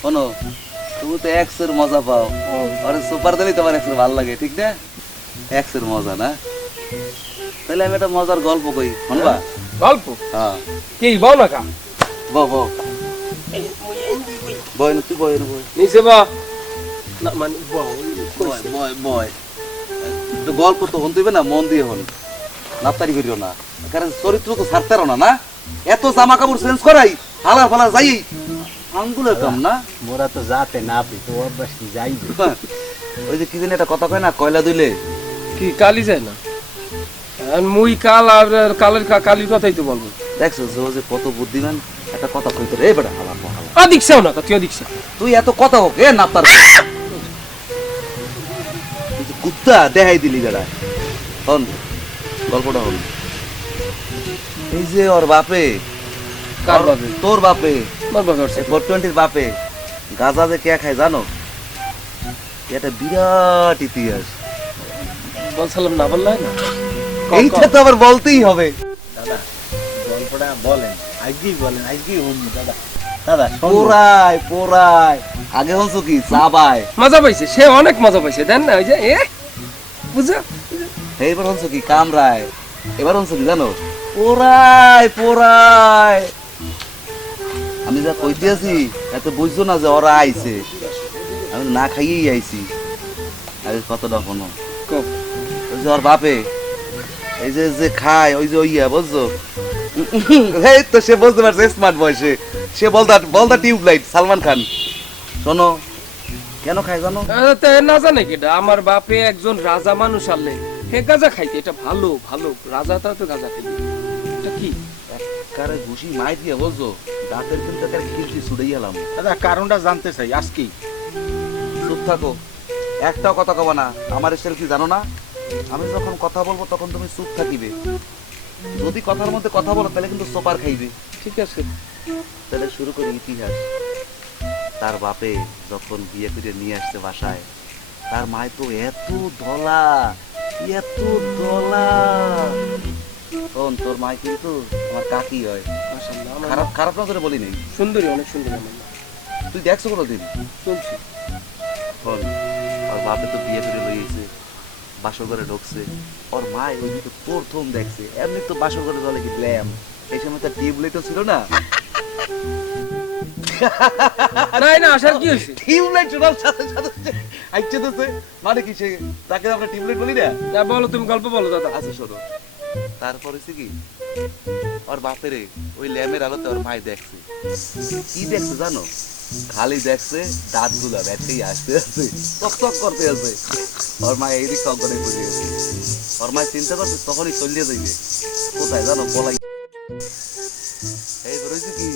শোনো তুমি তো এক্সের মজা পাও আর সুপার দিলেই তোমার এক্সের ভালো লাগে ঠিক না এক্সের মজা না তাহলে আমি একটা মজার গল্প কই শুনবা গল্প হ্যাঁ কি বল না কা বল বল বয় না তুই বয় না বয় নিচে বা না মানে বল বয় বয় বয় তো গল্প তো হন দিবে না, মন দিয়ে হন, নাপ্তারি করিও না, কারণ চরিত্র তো ছাড়তে না না, এত জামা কাপড় চেঞ্জ করাই হালার ফালার যাই আঙ্গুলের কাম না। মোরা তো যাতে না পি তো অভ্যাস কি যাইবে। ওই যে কি জানি একটা কথা কয় না, কয়লা দিলে কি কালি যায় না? আর মুই কাল আর কালির কথাই তো বলবো। দেখছো যে কত বুদ্ধিমান, একটা কথা কইতে রে বেটা হালা হালা। অধিকছেও না, তুই অধিকছে। তুই এত কথা হোক এ নাপ্তার কুত্তা দেখাই দিলি বেড়া। হন গল্পটা হল, এই যে ওর বাপে, কার বাপে? তোর বাপে, আমার বাপে হচ্ছে 420 বাপে গাঁজা যে কে খায় জানো? এটা বিরাট ইতিহাস, বলছিলাম না, বললাই না। এইটা তো আবার বলতেই হবে। দাদা গল্পটা বলেন, আজকেই বলেন, আজকেই শুনবো দাদা। দাদা পোড়ায় পোড়ায় আগে হচ্ছে কি চাবায়, মজা পাইছে, সে অনেক মজা পাইছে, দেন না? ওই যে বুঝা এইবার হচ্ছে কি কামড়ায়, এবার হচ্ছে কি জানো? পোড়ায় পোড়ায়। আমি যা কইতে আছি এত বুঝছো না যে ওরা আইছে, আমি না খাইয়েই আইছি। আরে কতটা কোনো ওই যে ওর বাপে এই যে যে খায় ওই যে ওইয়া বুঝছো, এই তো সে বলতে পারছে স্মার্ট বয়সে, সে বলতা টিউবলাইট সালমান খান। শোনো কেন খায় জানো? না জানে কেটা, আমার বাপে একজন রাজা মানুষ আনলে হে গাঁজা খাইতে, এটা ভালো ভালো, রাজা তারা তো গাঁজা খাইতে। এটা কি কারে ঘুষি মাই দিয়ে বুঝছো, দাঁতের কিন্তু একটা খিলটি ছুড়ে গেলাম। দাদা কারণটা জানতে চাই আজকেই। চুপ থাকো, একটাও কথা কবা না। আমার স্টাইল কি জানো না? আমি যখন কথা বলবো তখন তুমি চুপ থাকিবে, যদি কথার মধ্যে কথা বলো তাহলে কিন্তু সোপার খাইবে। ঠিক আছে? তাহলে শুরু করি ইতিহাস। তার বাপে যখন বিয়ে করে নিয়ে আসছে বাসায়, তার মায় তো এত ধলা, এত ধলা। শোন, তোর মায় কিন্তু আমার কাকি হয়, মাশাআল্লাহ, আমার খারাপ খারাপ নজরে বলি নেই। সুন্দরী, অনেক সুন্দরী আমার মা। তুই দেখছো কোনোদিন? শুনছি। শোন, আর বাপে তো বিয়ে করে লইয়েছে, বাসর ঘরে ঢুকছে, ওর মায় ওই দিকে প্রথম দেখছে। এমনি তো বাসর ঘরে জলে কি ব্ল্যাম, এই সময় তার টিউবলাইটও ছিল না। নাই না, আসার কি হয়েছে? টিউবলাইট শোনার সাথে সাথে আইছে দিতেছে, মানে কি সে তাকে আমরা টিউবলাইট বলি না? না বলো, তুমি গল্প বলো দাদা। আচ্ছা শোনো, তারপর হচ্ছে কি ওর বাপেরে ওই ল্যাম্পের আলোতে ওর মায় দেখছে। কি দেখছে জানো? খালি দেখছে দাঁতগুলা ব্যাটেই আসতে আসতে টক করতে আছে। ওর মা এই দিক করে বসে গেছে। ওর মা চিন্তা করছে তখনই চলিয়ে যাইবে কোথায় জানো, পলাই। এই বেরোইছে কি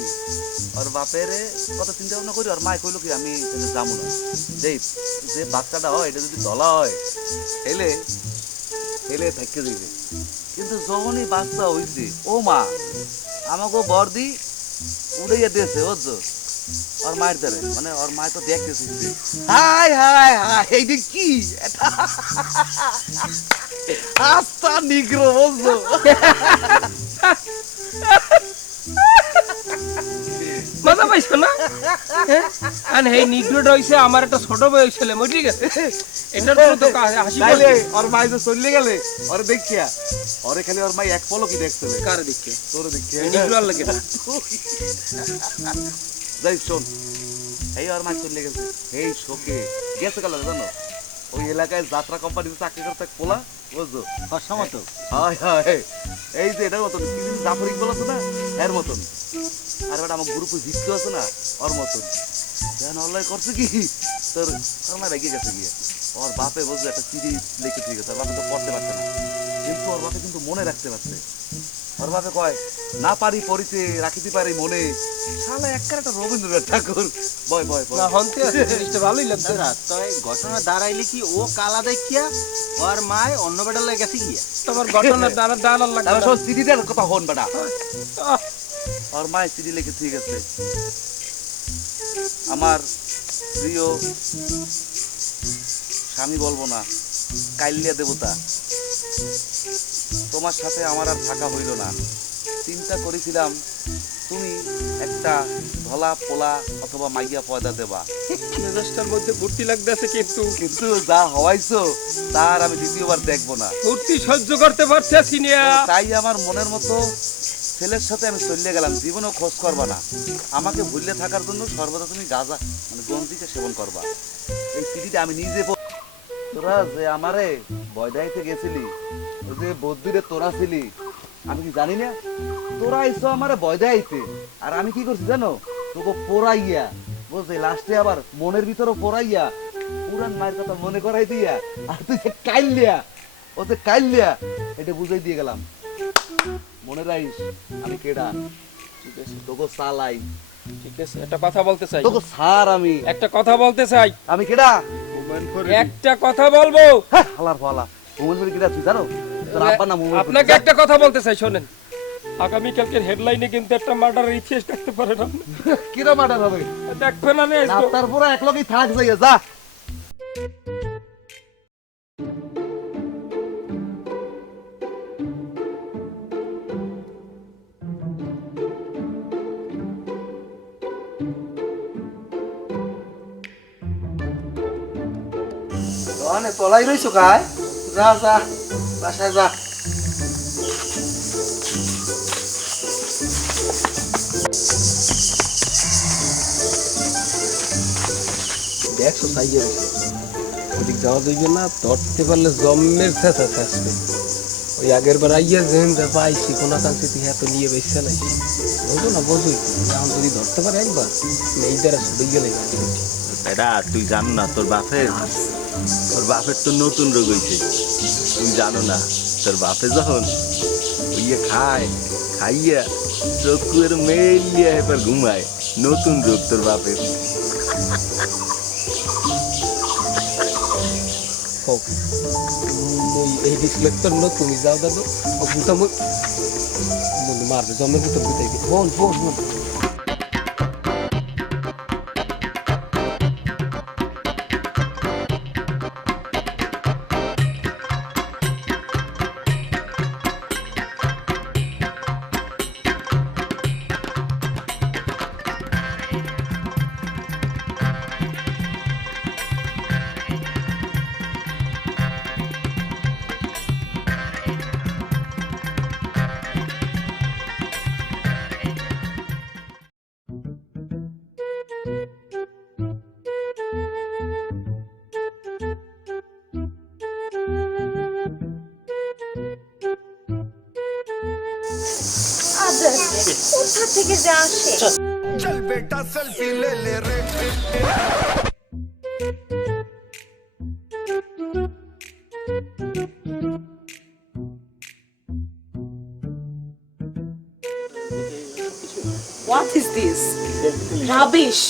ওর বাপেরে কত চিন্তা ভাবনা করি, ওর মায় কইলো কি আমি যাবো না, যে বাচ্চাটা হয় এটা যদি দলা হয় এলে এলে থাকতে যাইবে। কিন্তু যখনই বাচ্চা হইছে, ও মা আমাকে বর্দি উড়াইয়া দিয়েছে বুঝছো ওর মায়ের দ্বারে, মানে ওর মায় তো দেখতেছে হাই হাই হাই এইটা কি আস্তা নিগ্রো বুঝছো। মজা পাইছো না? আর এই নিগ্রোটা হইছে আমার একটা ছোট বয়স ছেলে, ঠিক আছে? এটার জন্য তো হাসি তাইলে পাচ্ছে। ওর মায় যে চলে গেলে ওরে দেখিয়া, ওরে খালি ওর মাই এক পলকই দেখছে। কারে দেখে? তোরে দেখিয়া নিগ্রো আর লাগে না। যাই শোন, এই ওর মায় চলে গেছে, এই শোকে গেছে গেল জানো ওই এলাকায় যাত্রা কোম্পানিতে চাকরি করতে পোলা বুঝছো, হসমত হায় হায় এই যে এটার মতন কি জাফর ইকবাল আছে না এর মতন, আর বেটা আমার গ্রুপে জিততে আছে না ওর মতন। জান অনলাইন করছে কি তোর আমার বেগে গেছে গিয়ে ওর বাপে বলছে একটা চিঠি লিখে ঠিক আছে, ওর বাপে তো পড়তে পারছে না, কিন্তু ওর বাপে কিন্তু মনে রাখতে পারছে। ওর বাপে কয় না পারি পড়িতে রাখিতে পারি মনে, শালা একটা রবীন্দ্রনাথ ঠাকুর। বয় বয় বয় না হন্তে আছে, জিনিসটা ভালোই লাগছে। দাদা তবে ঘটনা দাঁড়াইলে কি ও কালা দেখিয়া ওর মায় অন্য বেটা লাগে গেছে গিয়া। তোমার ঘটনার দ্বারা দাঁড়াল লাগবে তারপর না। সব চিঠি দেওয়ার কথা হন বেটা। আহ, ওর মায়ের চিঠি লিখে ঠিক আছে, আমার প্রিয় স্বামী বলবো না, কাইলিয়া দেবতা, তোমার সাথে আমার আর থাকা হইল না। চিন্তা করেছিলাম তুমি একটা ধলা পোলা অথবা মাইয়া পয়দা দেবা, মেজাজটার মধ্যে ফুর্তি লাগতেছে, কিন্তু কিন্তু যা হওয়াইছো তার আমি দ্বিতীয়বার দেখবো না। ফুর্তি সহ্য করতে পারছি না। তাই আমার মনের মতো ছেলের সাথে আমি চলে গেলাম, জীবনেও খোঁজ করবা না। আমাকে ভুললে থাকার জন্য সর্বদা তুমি গাঁজা মানে গঞ্জিকে সেবন করবা। এই চিঠিটা আমি নিজে তোরা যে আমারে ভয় দেখাইতে গেছিলি, ওই যে বদ্যুরে তোরা ছিলি, আমি কি জানি না? তোরা আইসো আমারে ভয় দেখাইতে, আর আমি কি করছি জানো? তোকে পোড়াইয়া, বুঝলি, লাস্টে আবার মনের ভিতরও পোড়াইয়া পুরান মায়ের কথা মনে করাই দিয়া, আর তুই যে কাইলিয়া, ও যে কাইলিয়া, এটা বুঝাই দিয়ে গেলাম। মনে রাখিস আমি কেডা, ঠিক আছে, তোকে চালাই, ঠিক আছে, একটা কথা বলতে চাই, তোকে সার আমি, একটা কথা বলতে চাই, আমি কেডা? একটা কথা বলবো। হ্যাঁ, হালার ফালা, মোমেন করে কেডা তুই জানো? তোর আব্বার নাম মোমেন। আপনাকে একটা কথা বলতে চাই, শোনেন। আগামীকালকের হেডলাইনে কিন্তু একটা মার্ডারের ইতিহাস দেখতে পারেন আপনি। কিরা মার্ডার হবে? দেখবেন না, তারপর এক লগেই থাক যাইয়া যা। অনেক পলাই রইছো কায়, যা যা বাসায় যা। দেখছো সাইজে ওদিক যাওয়া যাইবে না, ধরতে পারলে জম্মের চেঁচা চেঁচবে। ওই আগের বার আইয়া যেন পাইছি কোনো কাছে তুই এত নিয়ে বেসছে নাই, বোঝো না, বোঝোই। এখন যদি ধরতে পারে একবার, এই দ্বারা ছুটে গেলে এটা তুই জানো না, তোর বাপের তো নতুন রোগ হয়েছে, তুমি জানো না? তোর বাপে যখন ইয়ে খাইয়া চোখের মেলিয়া এবার ঘুমায়, নতুন রোগ তোর বাপের। এই ডিসপ্লেক্টর না, তুমি যাও দাদু, ও ভূতা মারবে, জমের ভিতর ভূতাই ফোন ফোন ফোন। কোথা থেকে যে আসে? चल बेटा सेल्फी ले ले रे। What is this? Rubbish.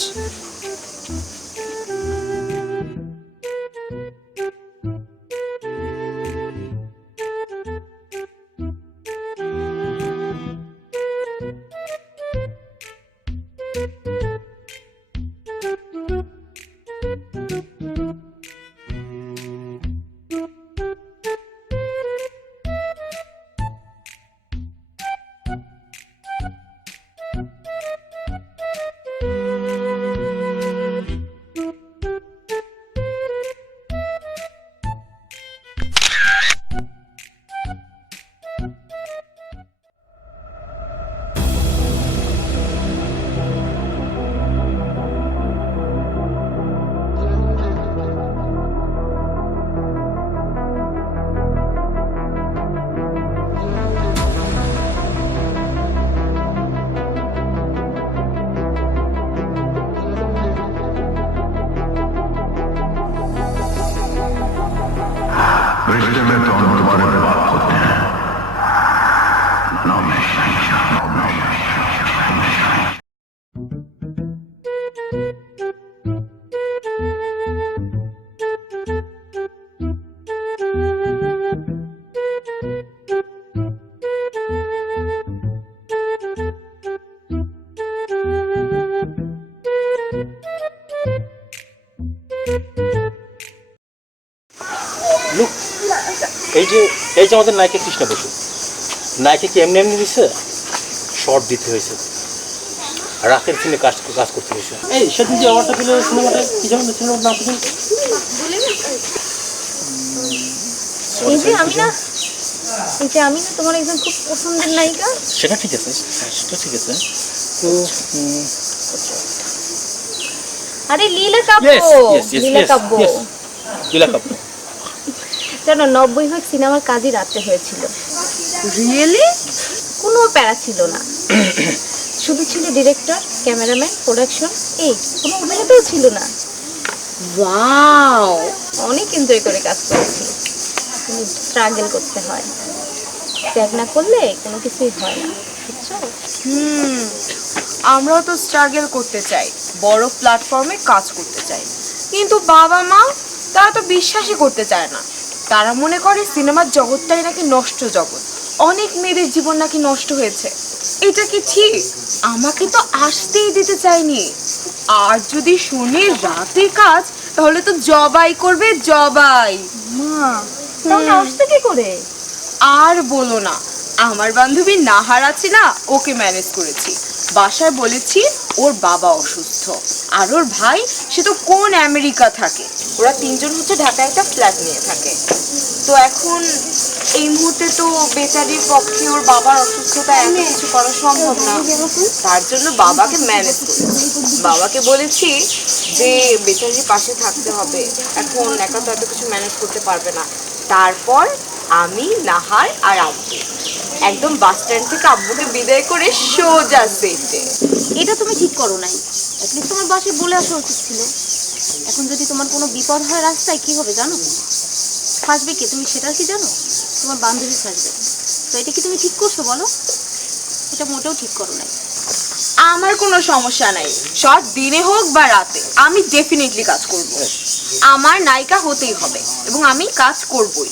रिश्ते में तो हम तुम्हारे बाप होते हैं। नाम है शहंशाह, नाम है शहंशाह। এই যে আমাদের নায়িকা কৃষ্ণা বসু, নায়িকা কি এমনি এমনি দিচ্ছে, শর্ট দিতে হয়েছে, রাতের সিনে কাজ করতে হয়েছে। এই সেদিন যে অ্যাওয়ার্ডটা পেল সিনেমাটা, কি যেমন সিনেমার নাম কি? এই যে আমি না তোমার একজন খুব পছন্দের নায়িকা। সেটা ঠিক আছে, সেটা ঠিক আছে। তো আরে লীলা কাব্য, লীলা কাব্য। জানো 90% সিনেমার কাজই রাতে হয়েছিল। রিয়েলি? কোনো প্যারা ছিল না, শুধু ছিল ডিরেক্টর, ক্যামেরাম্যান, প্রোডাকশন, এই কোনো অভিনেতাও ছিল না। ওয়াও, অনেক এনজয় করে কাজ করেছি, কিন্তু স্ট্রাগল করতে হয়, ত্যাগ না করলে কোনো কিছুই হয় না, বুঝছো? আমরাও তো স্ট্রাগল করতে চাই, বড় প্ল্যাটফর্মে কাজ করতে চাই, কিন্তু বাবা মা তারা তো বিশ্বাসই করতে চায় না। তারা মনে করে সিনেমার জগৎটাই নাকি নষ্ট জগৎ, অনেক মেয়েদের জীবন নাকি নষ্ট হয়েছে। এটা কি ঠিক? আমাকে তো আসতেই দিতে চাইনি, আর যদি শুনি রাতে কাজ তাহলে তো জবাই করবে, জবাই। মা তাহলে আসতে কি করে? আর বলো না, আমার বান্ধবী নাহার আছে না, ওকে ম্যানেজ করেছি। বাসায় বলেছি ওর বাবা অসুস্থ, আর ওর ভাই সে তো কোন আমেরিকা থাকে, ওরা তিনজন হচ্ছে ঢাকায় একটা ফ্ল্যাট নিয়ে থাকে। তো এখন এই মুহূর্তে তো বেচারির পক্ষে ওর বাবার অসুস্থতা এত কিছু করা সম্ভব না, তার জন্য বাবাকে ম্যানেজ করেছি। বাবাকে বলেছি যে বেচারির পাশে থাকতে হবে, এখন একা তো এত কিছু ম্যানেজ করতে পারবে না। তারপর আমি, নাহার আর আব্বু একদম বাস স্ট্যান্ড থেকে আব্বুকে বিদায় করে সোজা সেটে। এটা তুমি ঠিক করো নাই, অ্যাটলিস্ট তোমার বাসায় বলে আসা উচিত ছিল। এখন যদি তোমার কোনো বিপদ হয় রাস্তায়, কি হবে জানো? ফাঁসবে কে? তুমি সেটা কি জানো? তোমার বান্ধবী ফাঁসবে। তো এটা কি তুমি ঠিক করছো বলো? এটা মোটেও ঠিক করো নাই। আমার কোনো সমস্যা নাই, সব দিনে হোক বা রাতে আমি ডেফিনেটলি কাজ করব। আমার নায়িকা হতেই হবে এবং আমি কাজ করবই,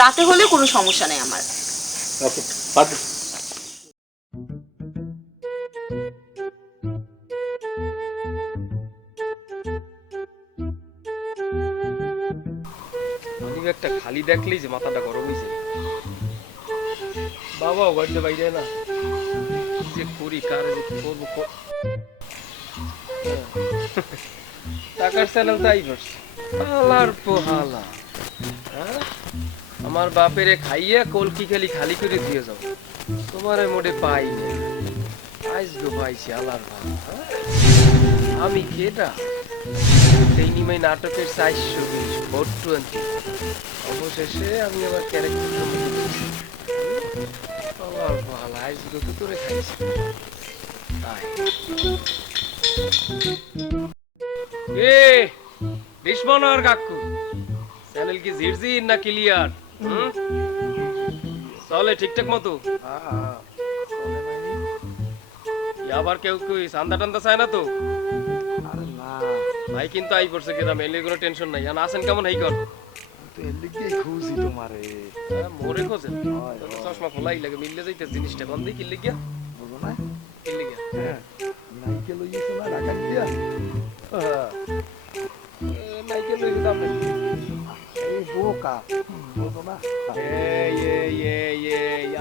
রাতে হলে কোনো সমস্যা নেই আমার। ওকে, পারবে। একটা খালি দেখলেই যে মাথাটা গরম হয়েছে। বাবাও বাড়িতে বাইরে না, কি যে করি, কারে যে কি করবো। টাকার চ্যানেল তাই করছে, হালার পোহালা। আমার বাপের খাইয়া কলকি খালি খালি করে দিয়ে যাও, তোমার মোটে পাই না। আইস গো পাইছি আলার ভাব। আমি কেটা সেই নিমাই নাটকের 420 420। অবশেষে আমি আমার ক্যারেক্টার আমার ভালো আইস গো করে খাইছি। এ বিস্মনার কাকু, চ্যানেল কি ঝিরঝির না ক্লিয়ার? চলে ঠিকঠাক মতো? আবার কেউ কেউ চান্দা টান্দা চায় না তো? ভাই কিন্তু আই পড়ছে গ্রামে, এলে কোনো টেনশন নাই। আর আছেন কেমন? এই কর খুঁজি তোমারে মোরে খোঁজেন, চশমা খোলাই লাগে, মিললে যাইতে জিনিসটা কম দিই। কিনলে গিয়া বুঝো না? কিনলে গিয়া নাইকে লইয়েছো না ঢাকা দিয়া? নাইকে লইছে দাম নাই। এই বোকা, বুঝো না?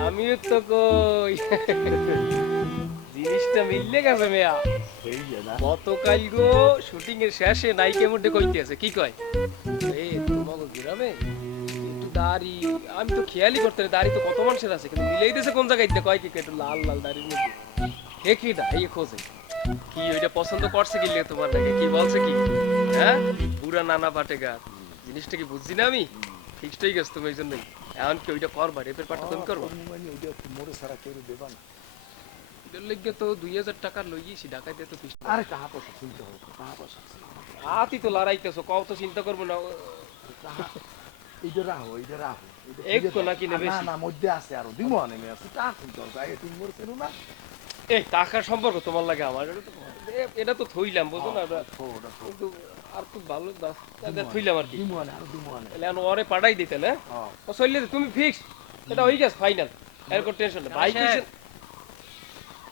আমিও তো কই জিনিসটা মিললে গেছে মেয়া। গতকাল গো শুটিং এর শেষে নাইকে মধ্যে কইতে আছে, কি কয় এই তোমাকে গ্রামে একটু দাড়ি, আমি তো খেয়ালই করতে না, দাড়ি তো কত মানুষের আছে, কিন্তু মিলাই দিয়েছে কোন জায়গায় কয় কি একটু লাল লাল দাড়ির মধ্যে। হে কি না এই খোঁজে কি ওইটা পছন্দ করছে কি লে তোমার নাকি কি বলছে কি? হ্যাঁ পুরা নানা পাটেগা জিনিসটা কি বুঝছি না আমি? ফিক্সড হয়ে গেছে তুমি এই জন্যই। এখন কি ওইটা করবা, রেপের পাঠটা তুমি করবা? মোরে সারা কেউ দেবা না। এর লিগে তো 2000 টাকা লইয়েছি ঢাকাইতে তো ফিক্সড। আরে টাকা পয়সা চিন্তা হবে, টাকা পয়সা আতি তো লড়াইতেছো, কও তো চিন্তা করবো না। এইটা রাহো, এইটা রাহো। এক তো নাকি নেবে না না মধ্যে আছে আরো দিমো নেমে আছে, টাকা চিন্তা হবে। আগে তুমি মোরে চেনো না? এই টাকার সম্পর্ক তোমার লাগে আমার, এটা তো থইলাম বুঝো না, কিন্তু আর খুব ভালো থইলাম আর কি। এখন ওরে পাঠাই দিতে না ও চললে তুমি ফিক্স, এটা হয়ে গেছে ফাইনাল। এরপর টেনশন নেই। ভাই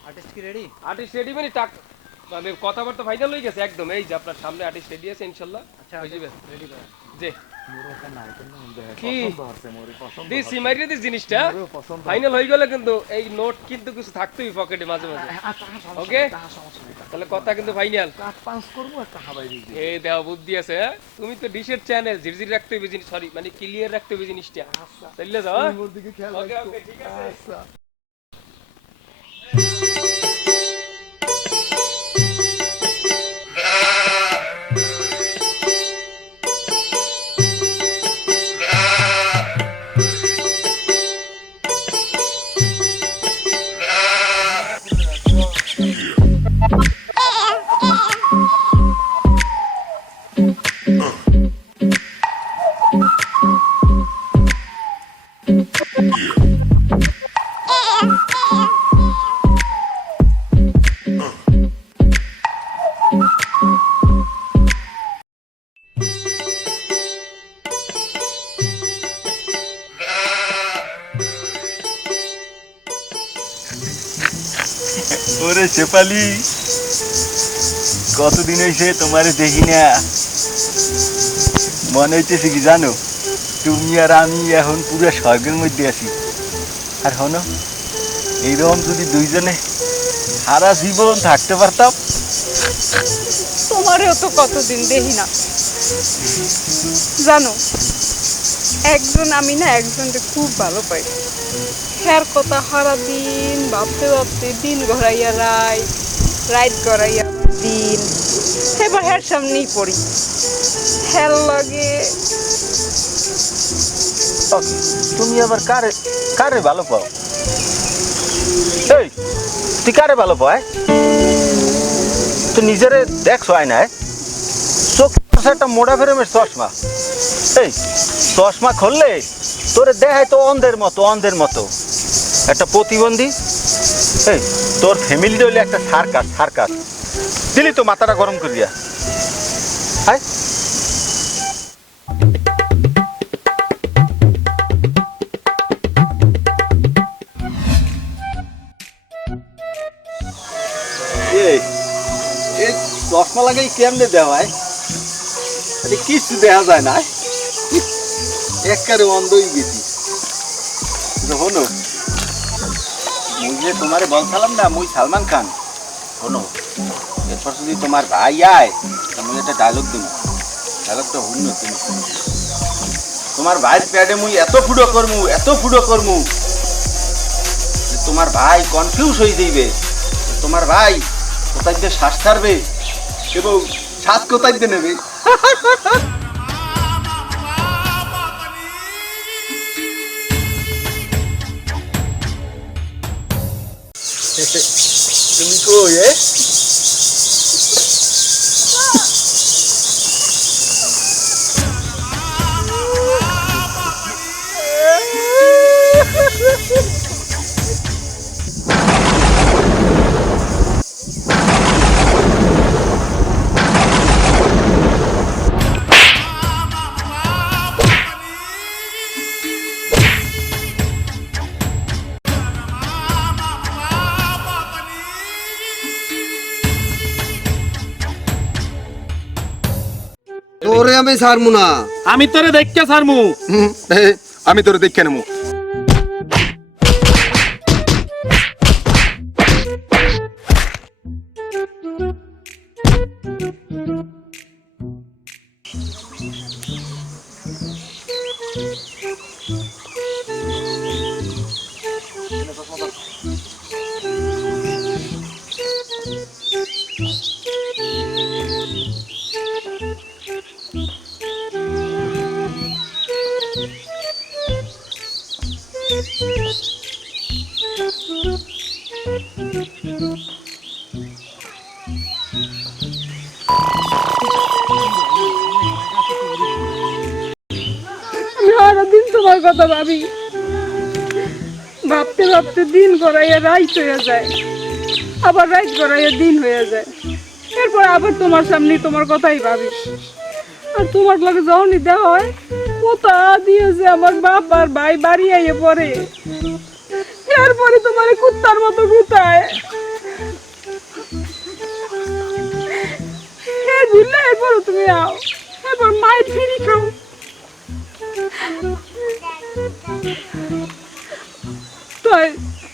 আর্টিস্ট কি রেডি? আর্টিস্ট রেডি মানে টাকা আমি কথাবার্তা ফাইনাল হয়ে গেছে একদম। এই যে আপনার সামনে আর্টিস্ট রেডি আছে ইনশাআল্লাহ। আচ্ছা হয়ে যাবে রেডি করেন। জি মোরে একটা নায়কের নাম দেয়, কি পছন্দ হচ্ছে মোরে, পছন্দ দিস সিমাইরে দিস জিনিসটা পছন্দ ফাইনাল হয়ে গেলে কিন্তু এই নোট কিন্তু কিছু থাকতেই পকেটে মাঝে মাঝে। ওকে তাহলে কথা কিন্তু ফাইনাল। কাট পাঁচ করব একটা হাবাই দিই। এই দেওয়া বুদ্ধি আছে। হ্যাঁ তুমি তো ডিশের চ্যানেল ঝিরঝির রাখতে হবে জিনিস, সরি মানে ক্লিয়ার রাখতে হবে জিনিসটা। চলে যাও। মোর দিকে খেয়াল ওকে রাখো। ওকে ঠিক আছে। আচ্ছা। ওরে শেফালি, কতদিন হয়েছে তোমারে দেখি না। মনে হইতেছে কি জানো, তুমি আর আমি এখন পুরো স্বর্গের মধ্যে আছি। আর হনো, এইরকম যদি দুইজনে সারা জীবন থাকতে পারতাম। তোমারেও তো কতদিন দেখি না। জানো, একজন আমি না একজনকে খুব ভালো পাই। হ্যার কথা সারা দিন ভাবতে ভাবতে দিন গড়াইয়া রাত গড়াইয়া দিন, এবার হ্যার সামনেই পড়ি। হ্যার লাগে। তুমি আবার কারে কারে ভালো পাও? এই তুই কারে ভালো পায়? তুই নিজেরে দেখছো আয়নায়, চোখ একটা মোড়া ফেরেমের চশমা। এই চশমা খুললে তোরে দেখায় তো অন্ধের মতো একটা প্রতিবন্ধী। এই তোর ফ্যামিলি হইলে একটা সার্কাস দিলি তো মাথাটা গরম করিয়া। হাই এই চশমা লাগাই কেমনে দেওয়ায়, কিছু দেখা যায় না, একবারে অন্ধই গেছি। শোনো, মুই যে তোমারে বলছিলাম না মুই সালমান খান, শোনো এরপর যদি তোমার ভাই আয় মুই একটা ডায়লগ দিব, ডায়লগটা শুনো তুমি। তোমার ভাইয়ের প্যাডে মুই এত ফুটো করমু যে তোমার ভাই কনফিউজ হয়ে যাইবে। তোমার ভাই কোথায় দিয়ে শ্বাস ছাড়বে এবং শ্বাস কোথায় দিয়ে নেবে। তুমি কই? তোরে আমি ছাড়মু না। আমি তোরে দেখতে ছাড়মু। আমি তোরে দেখে নেবো। সারাদিন তোমার কথা ভাবি, ভাবতে ভাবতে দিন গড়াইয়া রাত হয়ে যায়, আবার রাত গড়াইয়া দিন হয়ে যায়। এরপর আবার তোমার সামনে তোমার কথাই ভাবি। আর তোমার লগে যখনই দেওয়া হয় কোথা দিয়েছে আমার বাপ আর ভাই বাড়ি আইয়ে পড়ে, এরপরে তোমার কুত্তার মতো গুতায়। এরপর তুমি আও, এরপর মায়ের ফিরি খাও। তাই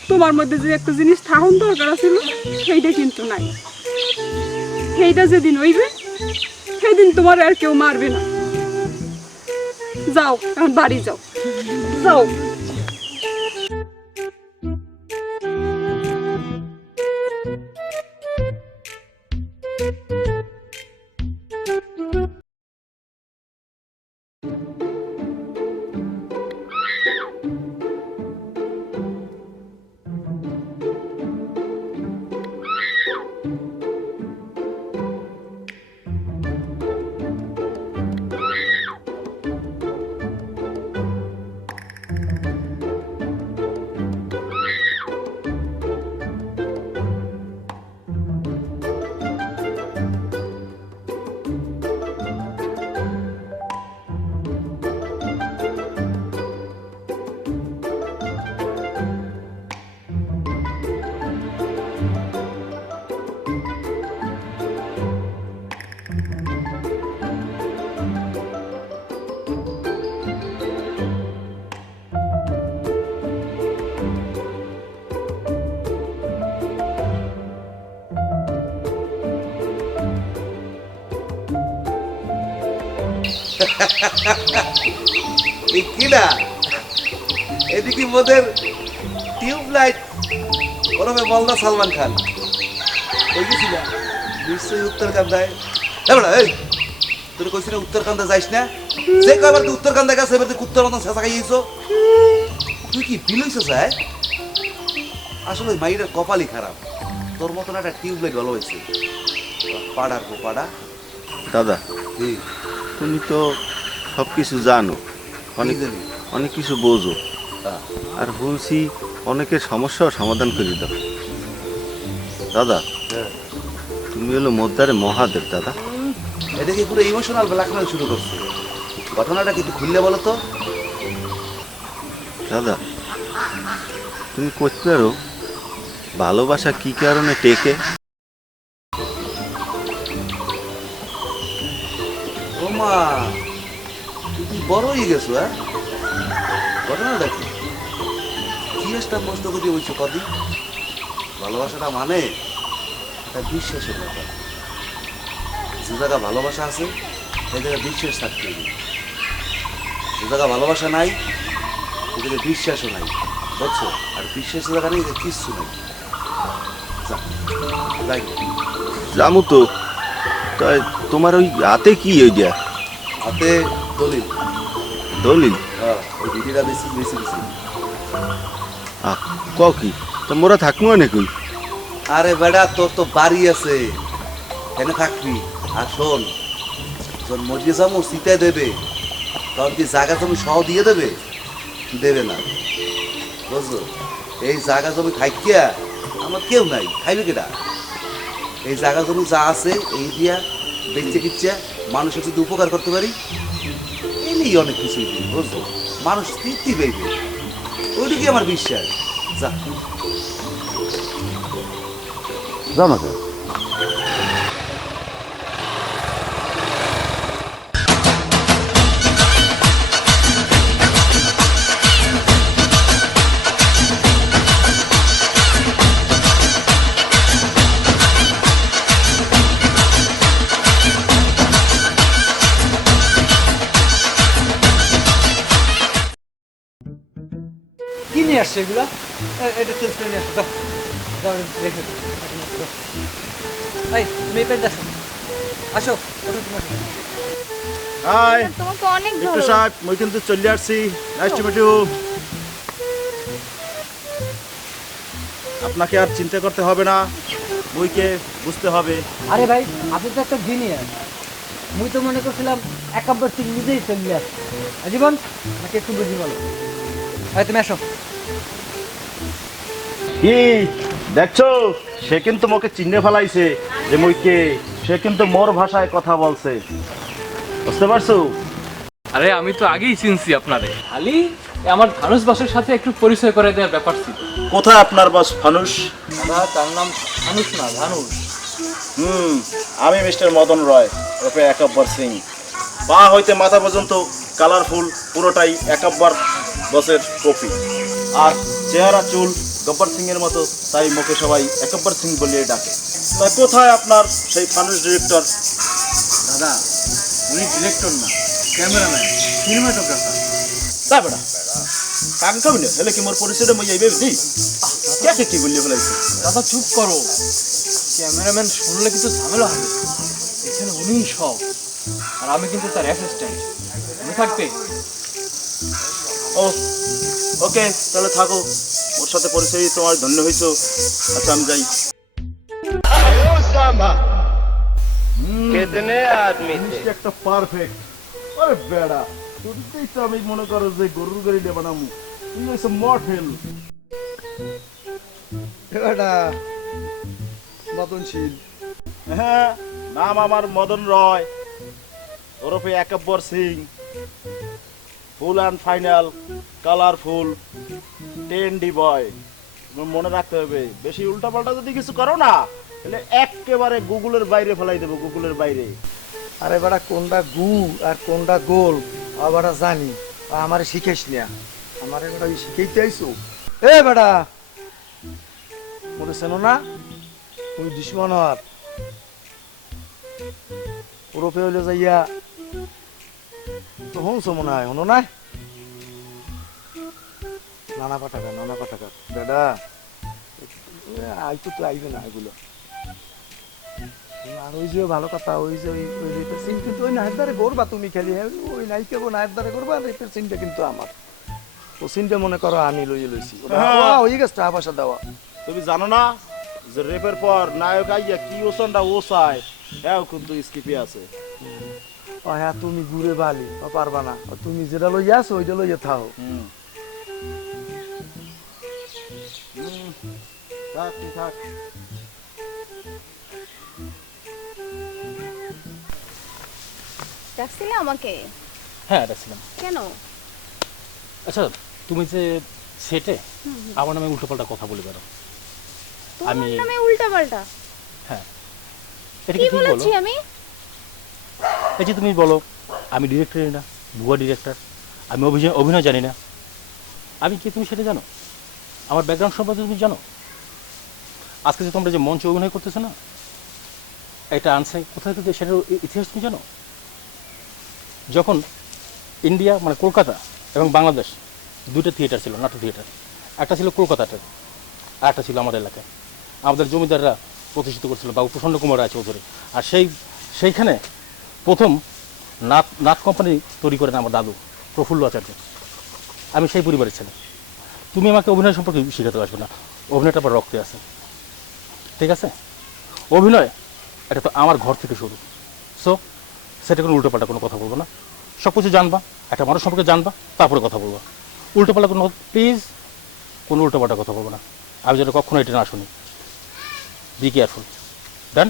তোমার মধ্যে যে একটা জিনিস থাকুন দরকার ছিল সেইটা কিন্তু নাই। সেইটা যেদিন হইবে সেদিন তোমার আর কেউ মারবে না। যাও এখন বাড়ি যাও, যাও। এই কিনা এদিকে মোদের টিউবলাইট ওরমে বলদা সালমান খান ওই গেছিল নিশ্চয়ই উত্তরকান্দায় এই তোর কইছি না উত্তরকান্দা যাইস না যে কয়বার তুই উত্তরকান্দা গেছে এবার তুই কুত্তার মতন শেষা খাইয়েছো তুই কি ফিল হইছ স্যার আসলে ওই মাইটার কপালই খারাপ তোর মতন একটা টিউবলাইট ভালো হয়েছে পাড়ার গো পাড়া দাদা তুমি তো সব কিছু জানো অনেক জানি অনেক কিছু বোঝো আর বলছি অনেকের সমস্যাও সমাধান করে দাও দাদা তুমি হলো মোদ্দারে মহাদেব দাদা এদিকে পুরো ইমোশনাল ব্ল্যাকমেল শুরু করছে ঘটনাটা কিন্তু খুললে বলো তো দাদা তুমি করতে পারো ভালোবাসা কি কারণে টেকে ও মা তুই বড় হয়ে গেছো হ্যাঁ ঘটনাটা কি জিনিসটা নষ্ট করে বলছো কদিন ভালোবাসাটা মানে একটা বিশ্বাসের ব্যাপার যে জায়গা ভালোবাসা আছে সেই জায়গায় বিশ্বাস থাকতে হবে যে জায়গা ভালোবাসা নাই সে জায়গায় বিশ্বাসও নাই বুঝছো আর বিশ্বাসের জায়গা নেই কিচ্ছু নাই যাই জামু তো তাই তোমার ওই হাতে কি ওই দিয়া হাতে দলিল দলিল হ্যাঁ ওই দিদিরা বেশি বেশি বেশি ক কি তো মোরা থাকবো না কই আরে বেড়া তোর তো বাড়ি আছে কেন থাকবি আর শোন যখন মরিয়ে যাবো শীতে দেবে তখন কি জায়গা জমি সহ দিয়ে দেবে দেবে না বুঝলো এই জায়গা জমি খাইকিয়া আমার কেউ নাই খাইবে কেটা এই জায়গা জমি যা আছে এই দিয়া বেঁচে কিচ্ছে মানুষের যদি উপকার করতে পারি এই নিয়ে অনেক কিছুই দিই বুঝলো মানুষ তৃপ্তি পেইবে ওইদিকে আমার বিশ্বাস যা যাও না কি নিয়ে আসছে এগুলা এটা চেঞ্জ করে নিয়ে আসো দাও রেখে এই তুমি এই পেনটা আসো ওঠো তোমার হাই তোমাকে অনেক একটু ভালো সাহেব মই কিন্তু চলে আসছি নাইস টু মিট ইউ আপনাকে আর চিন্তা করতে হবে না বইকে বুঝতে হবে আরে ভাই আপনি তো একটা জিনিয়াস মুই তো মনে করছিলাম একাব্বর সিং নিজেই চলে আসছে জীবন আমাকে একটু বুঝি বলো আরে তুমি আসো কি দেখছো সে কিন্তু মোকে চিহ্নে ফেলাইছে যে মুইকে সে কিন্তু মোর ভাষায় কথা বলছে বুঝতে পারছো আরে আমি তো আগেই চিনছি আপনারে খালি আমার ধানুষ বাসের সাথে একটু পরিচয় করে দেওয়ার ব্যাপার ছিল কোথায় আপনার বাস ফানুস দাদা তার নাম ধানুষ না ধানুষ আমি মিস্টার মদন রয় ওপে একাব্বর সিং পা হইতে মাথা পর্যন্ত কালারফুল পুরোটাই একাব্বর বসের কপি আর চেহারা চুল গব্বর সিং এর মতো তাই মুখে সবাই একাব্বর সিং বলে ডাকে তাই কোথায় আপনার সেই ফানুস ডিরেক্টর দাদা উনি ডিরেক্টর না ক্যামেরাম্যান সিনেমাটোগ্রাফার তা বেটা কাম খাবি না হেলে কি মোর পরিচয়টা মই যাইবে দি কে কি বললি ফেলাইছি দাদা চুপ করো ক্যামেরাম্যান শুনলে কিন্তু ঝামেলা হবে এখানে উনিই সব আর আমি কিন্তু তার অ্যাসিস্ট্যান্ট মনে থাকবে ও ওকে তাহলে থাকো ওর সাথে পরিচয় তোমার ধন্য হইছো আচ্ছা আমি যাই कितने आदमी थे একটা পারফেক্ট আরে বেড়া তুই তো আমি মনে করো যে গরুর গাড়ি দিয়ে বানামু তুমি এসে মডেল এটা মদনশীল হ্যাঁ নাম আমার মদন রয় ওরফে Ekabbar Singh full and final colourful trendy boy মনে রাখতে হবে বেশি উল্টাপাল্টা যদি কিছু করো না তাহলে একেবারে গুগলের বাইরে ফেলাই দেবো গুগলের বাইরে আরে বেটা কোনটা গু আর কোনটা গোল আবার জানি আমার শিখেস না আমার বেটা শিখাইতে আইসো এ বেটা বলেছেন না তুমি দুশ্মন হওয়ার ওরপে হইলে যাইয়া তো শুনছো মনে হয় শুনো নাই নানা পাঠাকা দাদা আইতো তো আইবে না এগুলো আর ওই যে ভালো কথা ওই যে ওই রেপের সিন কিন্তু ওই নায়ের দ্বারে করবা তুমি খালি ওই নায়িকা নায়ের দ্বারে করবা রেপের সিনটা কিন্তু আমার ও সিনটা মনে করো আমি লইছি ওই গেছে টাকা পয়সা দেওয়া তুমি জানো না যে রেপের পর নায়ক আইয়া কি ওসনটা ওসায় হ্যাঁ কিন্তু স্কিপে আছে ও হ্যাঁ তুমি ঘুরে বালি পারবা না তুমি যেটা লইয়া আছো ওইটা লইয়া থাও থাক ডাকছিলে আমাকে? হ্যাঁ ডাকছিলাম। কেন? আচ্ছা তুমি যে সেটে আমার নামে উল্টোপাল্টা কথা বলে বেরো। তোমার নামে উল্টাপাল্টা? হ্যাঁ এটা কি কি বলেছি বলো? আমি? এই যে তুমি বলো আমি ডিরেক্টর না, ভুয়া ডিরেক্টর, আমি অভিনয় জানি না। আমি কি তুমি সেটা জানো? আমার ব্যাকগ্রাউন্ড সম্পর্কে তুমি জানো? আজকে যে তোমরা যে মঞ্চে অভিনয় করতেছো না, এটা আনসাই কোথায় থেকে সেটার ইতিহাস তুমি জানো? যখন ইন্ডিয়া মানে কলকাতা এবং বাংলাদেশ দুটো থিয়েটার ছিল, নাটক থিয়েটার, একটা ছিল কলকাতাটা আর একটা ছিল আমার এলাকায়। আমাদের জমিদাররা প্রতিষ্ঠিত করছিল বাবু প্রসন্ন কুমার রায় চৌধুরী। আর সেইখানে প্রথম নাট কোম্পানি তৈরি করেন আমার দাদু প্রফুল্ল আচার্য। আমি সেই পরিবারের ছেলে। তুমি আমাকে অভিনয় সম্পর্কে শেখাতে আসবে না, অভিনয়টা আবার রক্তে আছে, ঠিক আছে? অভিনয় এটা তো আমার ঘর থেকে শুরু। সো সেটা কোনো উল্টোপাল্টা কোনো কথা বলবো না, সব কিছু জানবা, একটা মানুষ সম্পর্কে জানবা, তারপরে কথা বলবা। উল্টোপাল্টা কোনো প্লিজ কোনো উল্টোপাল্টা কথা বলবো না, আমি যেটা কখনো এটা না শুনি। Be careful. ডান?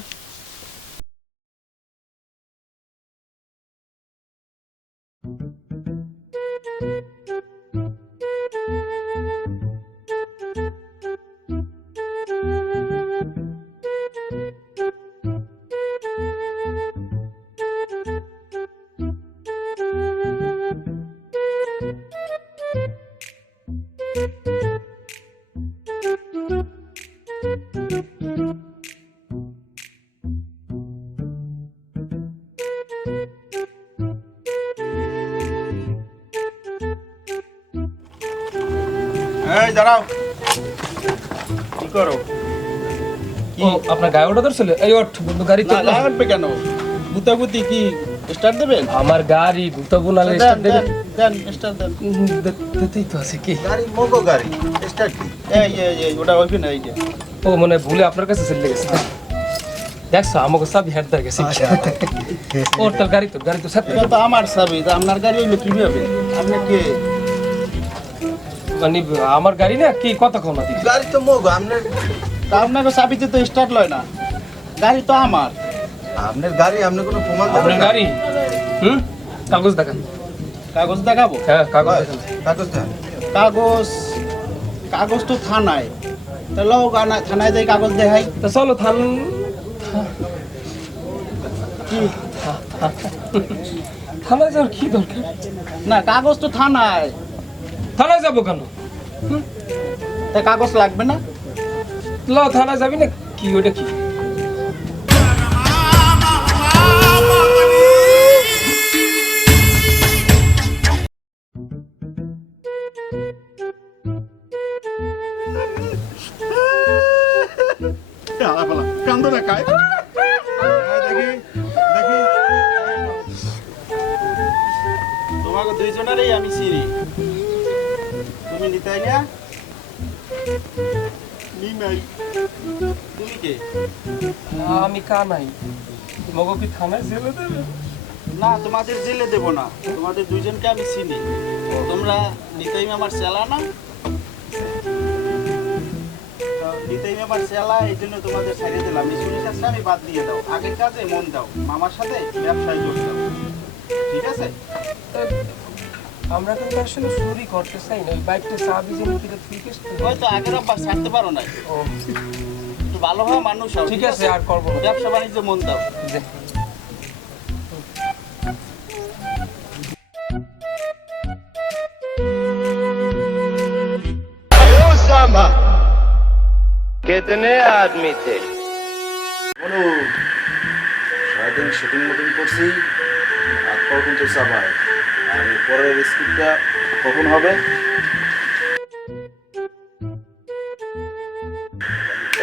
এই দাঁড়াও, কি করো? ও আপনার গায়ে ওটা ধরছিল? এই ওঠ বন্ধু, গাড়ি তো লাগবে কেন? বুতাবুতি কি স্টার্ট দেবেন? আমার গাড়ি গুতা বুনালে স্টার্ট দেবে। দেন স্টার্ট দেন। দিতেই তো আছে কি গাড়ি মগো গাড়ি স্টার্ট কি? এই ওটা ওইখানে না এইটা। ও মানে ভুলে আপনার কাছে চলে গেছে। দেখছো আমাকে সব হেড ধরে গেছে। ওর তোর গাড়ি তো সাথে। এটা তো আমার চাবি, তো আপনার গাড়ি হইলো কিভাবে? আপনি কে? মানে আমার গাড়ি না কি কথা কও না দিদি। গাড়ি তো মগো আপনার, তা আপনার চাবিতে তো স্টার্ট লয় না। গাড়ি তো আমার। আপনার গাড়ি আপনি কোনো প্রমাণ দেবেন? আপনার গাড়ি কাগজ দেখান। কাগজ দেখাবো? হ্যাঁ কাগজ দেখান। কাগজ দেখান। কাগজ তো থানায়। তা লও থানায় যাই কাগজ দেখাই। তা চলো কি থানায় যাওয়ার কি দরকার? না কাগজ তো থানায়। থানায় যাবো কেন? তা কাগজ লাগবে না? ল থানায় যাবি না কি? ওটা কি? কান্দো না কায় দেখি দেখি তোমাকে দুইজনেরই আমি চিনি। তুমি নিতাই না? নিমাই। তুমি কে? আমি কানাই। মগো কি থানায় জেলে দেবে? না তোমাদের জেলে দেব না, তোমাদের দুইজনকে আমি চিনি। তোমরা নিতাই আমার চেলা না? নিতাই আমার চেলা, এই জন্য তোমাদের ছাড়িয়ে দিলাম। এই চুরি কাজটা আমি বাদ দিয়ে দাও, আগের কাজে মন দাও, মামার সাথে ব্যবসায় যোগ দাও, ঠিক আছে? আমরা কিন্তু আসলে চুরি করতে চাই না, ওই বাইকটা চাবি যেন কিনে ঠিক আছে। হয়তো আগের অভ্যাস ছাড়তে পারো না। একটু ভালো হয় মানুষ হও, ঠিক আছে আর করবো না। ব্যবসা বাণিজ্য মন দাও। कितने आदमी थे? সারাদিন শুটিং মুটিং করছি, হাত পাও কিন্তু চাবায়। আর পরের স্কিপটা কখন হবে?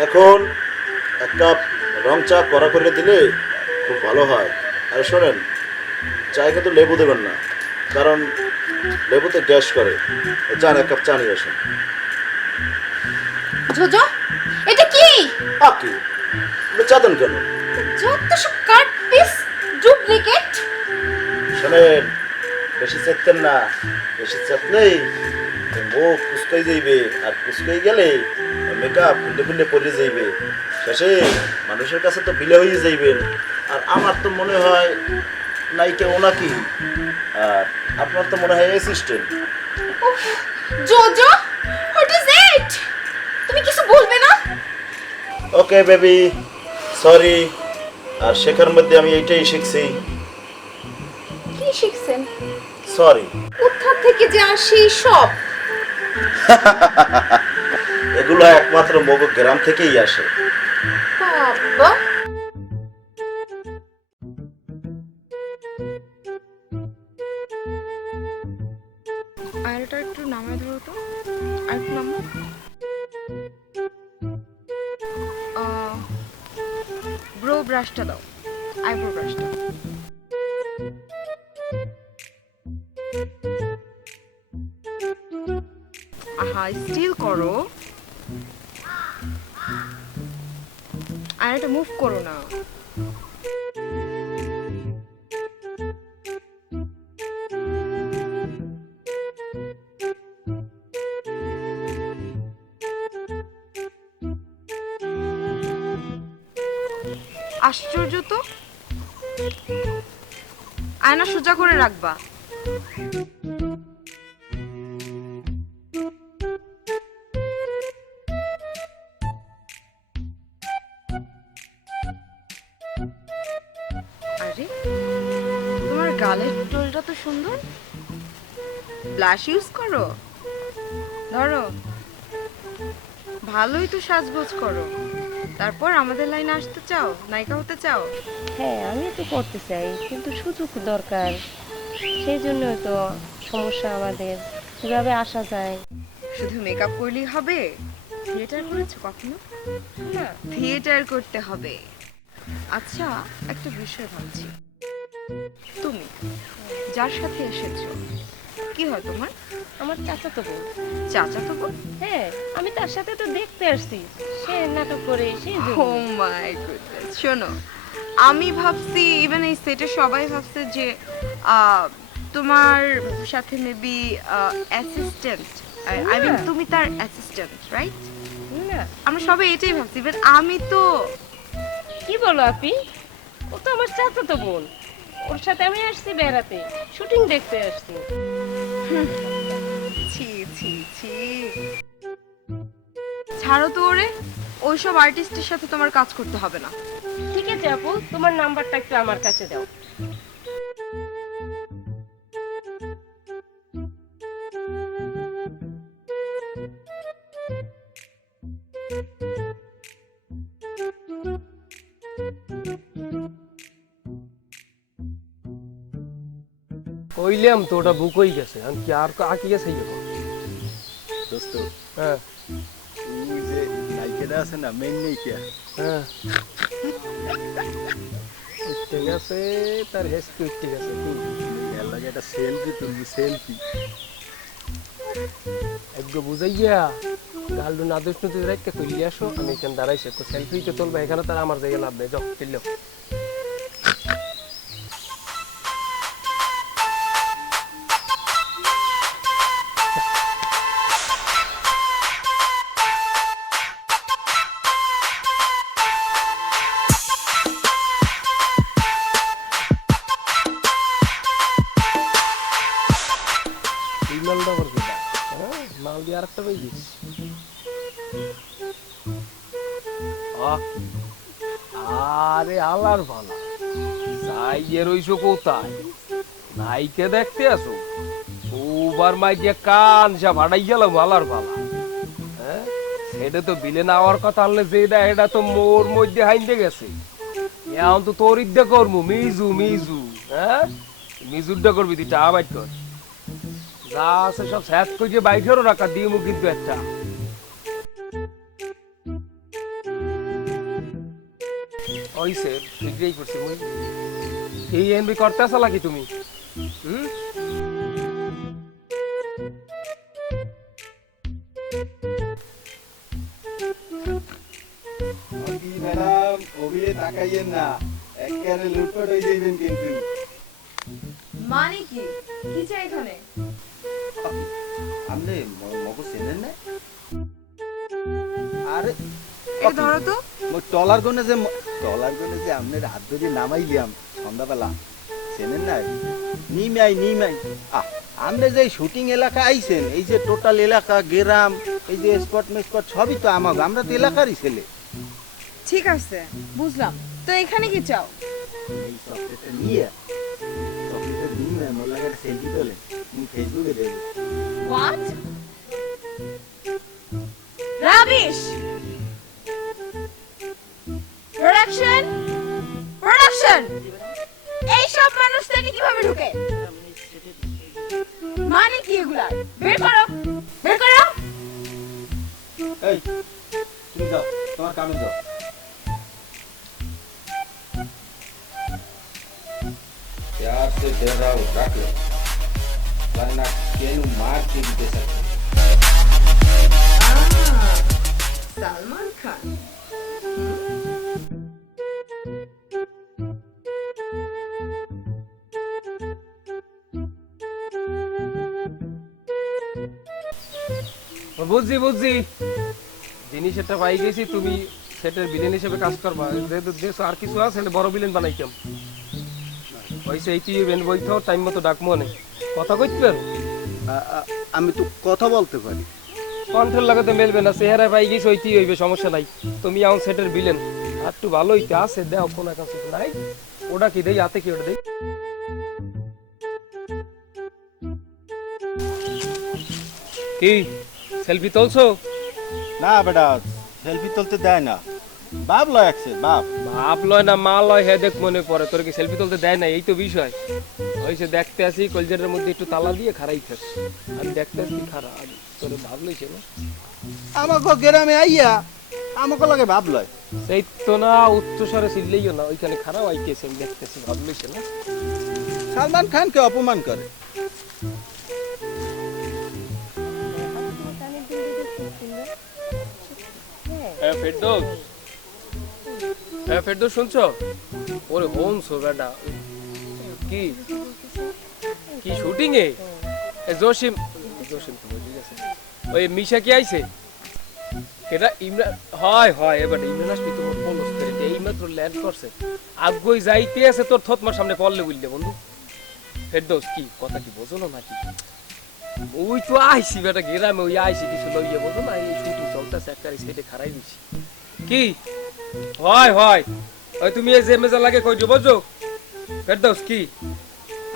এখন এক কাপ রং চা কড়া করে দিলে খুব ভালো হয়। আর শোনেন, চায়ে কিন্তু লেবু দেবেন না, কারণ লেবুতে গ্যাস করে। যান এক কাপ চা নিয়ে আসেন। জোজো, এটা কি? কি চা দেন কেন? যত সব কাট পিস, ডুপ্লিকেট। শোনেন, বেশি চেতেন না। বেশি চেতলেই মুখ কুচকাই যাইবে, আর কুচকাই গেলে মেকআপ খুললে খুললে পরে যাইবে। শেষে মানুষের কাছে তো বিলে হয়ে যাইবেন। আর আমার তো মনে হয় নায়িকা ওনাকি, আর আপনার তো মনে হয় assistant. JoJo, what is it? তুমি কিছু বলবে না? Okay baby, sorry. আর শেখার মধ্যে আমি এইটাই শিখছি, কি শিখছেন? সরি। কোথা থেকে যে আসে সব? এগুলো একমাত্র মগ গ্রাম থেকেই আসে। বাবা, আরেকটা একটু নামায় ধরো তো, আর একটু নামো। ব্রো ব্রাশটা দাও, আইব্রো ব্রাশটা। আহা, স্টিল করো, আর একটা মুভ করো না। আশ্চর্য তো, আয়না সোজা করে রাখবা। আরে, তোমার গালের টোলটা তো সুন্দর। ব্লাশ ইউজ করো? ধরো, ভালোই তো সাজগোজ করো। তারপর আমাদের লাইনে আসতে চাও, নায়িকা হতে চাও? হ্যাঁ, আমি তো করতে চাই, কিন্তু সুযোগ দরকার। সেই জন্যই তো সমস্যা আমাদের, কিভাবে আসা যায়। শুধু মেকআপ করলেই হবে? থিয়েটার করেছো কখনো? না। থিয়েটার করতে হবে। আচ্ছা, একটা বিষয় ভাবছি, তুমি যার সাথে এসেছো কি হয় তোমার? আমার চাচাতো বোন। চাচাতো বোন? হ্যাঁ, আমি তার সাথে তো দেখতে আসছি, সে নাটক করে, সেই জন্য। ও মাই গুডনেস। শোনো, আমি ভাবছি, ইভেন এই সেটে সবাই ভাবছে যে তোমার সাথে মেবি অ্যাসিস্ট্যান্ট, আই মিন তুমি তার অ্যাসিস্ট্যান্ট, রাইট? না, আমরা সবাই এটাই ভাবছি, ইভেন আমি তো। কি বলো আপি? ও তো আমার চাচাতো বোন, ওর সাথে আমি আসছি বেড়াতে, শুটিং দেখতে আসছি। ছি ছি ছি, ছাড়ো তো ওরে, ওইসব আর্টিস্টের সাথে তোমার কাজ করতে হবে না। ঠিক আছে আপু, তোমার নাম্বারটা একটু আমার কাছে দাও। কইলাম তো ওটা বুক হয়ে গেছে, আমি কি আর আঁকি গেছে? দোস্ত, হ্যাঁ, ওই যে নায়িকাটা আছে না, মেইন নায়িকা, হ্যাঁ, ঠিক আছে, তার হেসকি ঠিক আছে। এর লাগে একটা সেলফি তুলবি, সেলফি। একটু বুঝাইয়া গালডু না দুষ্ট তুই রাখতে তুলিয়ে আসো, আমি এখানে দাঁড়াইছি, তো সেলফি তো তুলবে এখানে, তার আমার জায়গায় লাভ নেই। যাও তুললো। মাল দিয়ে আর একটা পেয়েছিস? আরে আলার ভালা, যাইয়ে রইছো কোথায়? নাইকে দেখতে আসো? ওবার মাই দিয়ে কান যা ভাড়াই গেলাম আলার ভালা। হ্যাঁ, সেটা তো বিলে না হওয়ার কথা, হলে যেটা এটা তো মোর মধ্যে হাইন্দে গেছে। এখন তো তোর ইদ্যা করবো মিজু মিজু। হ্যাঁ, মিজুরটা করবি তুই টাকা বাইট কর যা আছে সব স্যাত করে বাইকেরও রাখা দিয়ে মুখ কিন্তু একটা ওইসে ঠিকই করছি মুই এই এনবি করতে আসা লাগি তুমি হুম ম্যাডাম ওবিয়ে তাকাইয়েন না একেবারে লুটপাট হয়ে যাইবেন কিন্তু মানে কি কি চাই এখানে আপনি মগো চেনেন না আরে এই ধরো তো টলার গনে যে আপনার হাত ধরে নামাইলাম সন্ধ্যাবেলা চেনেন না নিমাই আপনি যে শুটিং এলাকা আইছেন এই যে টোটাল এলাকা গ্রাম এই যে স্পট মেস্পট সবই তো আমাকে আমরা তো এলাকারই ছেলে ঠিক আছে বুঝলাম তো এখানে কি চাও এই চকলেটটা নিয়ে মোর লাগে সেলফি তোলে ফেসবুকে দেবো হোয়াট রাবিশ প্রোডাকশন এই সব মানুষ থেকে কিভাবে ঢুকে মানে কি এগুলা বের করো এই তুমি যাও তোমার কামে যাও प्यार से दे रहा हूँ रख लो वरना केनू मार के भी दे सकते সালমান খান বুঝছি জিনিস একটা পাই গেছি তুমি সেটার ভিলেন হিসেবে কাজ করবা যেহেতু দেশ আর কিছু আছে বড় ভিলেন বানাইতাম ওইসে এইটি ইভেন্ট বইতেও টাইম মতো ডাক মনে কথা কইতে পারো আমি তো কথা বলতে পারি কন্ট্রোল লাগাতে মেলবে না চেহারা পাই গেছি ওইটি হইবে সমস্যা নাই তুমি এখন সেটার ভিলেন আর একটু ভালো হইতে আছে দেও কোন কাছে নাই ওটা কি দেই হাতে কি ওটা দেই কি সেলফি তুলছো না বেটা সেলফি তুলতে দেয় না বাপ লয় একসে বাপ লয় না মা লয় হে দেখ মনে পড়ে তোর কি সেলফি তুলতে দেয় না এই তো বিষয় ওইসে দেখতে আসি কলজেটের মধ্যে একটু তালা দিয়ে খারাই থাক আমি দেখতে আসি খারা তোর ভাব লইছে না আমাকে গ্রামে আইয়া আমাকে লাগে ভাব লয় সেই তো না উচ্চস্বরে চিল্লাইও না ওইখানে খারাপ আইতেছে আমি দেখতেছি ভাব লইছে না সালমান খানকে অপমান করে ফেরদৌস শুনছো ওরে হোমসো বেটা কি কি শুটিং এ জসিম ওই মিশা কি আইছে এটা ইমরান হয় এবার ইমরান আসবি তোমার পলস করে এই মাত্র ল্যান্ড করছে আগুই যাইতে আছে তোর থতমার সামনে পড়লে বুঝলে বন্ধু ফেরদৌস কি কথা কি বোঝো না নাকি ওই তো আইসি বেটা গ্রামে ওই আইসি কিছু লইয়ে বলতো না এই শুটিং চলতেছে একটা সাইডে খারাই দিছি কি হয় ওই তুমি এই যে মেজা লাগে কই বুঝছো ফেরদৌস কি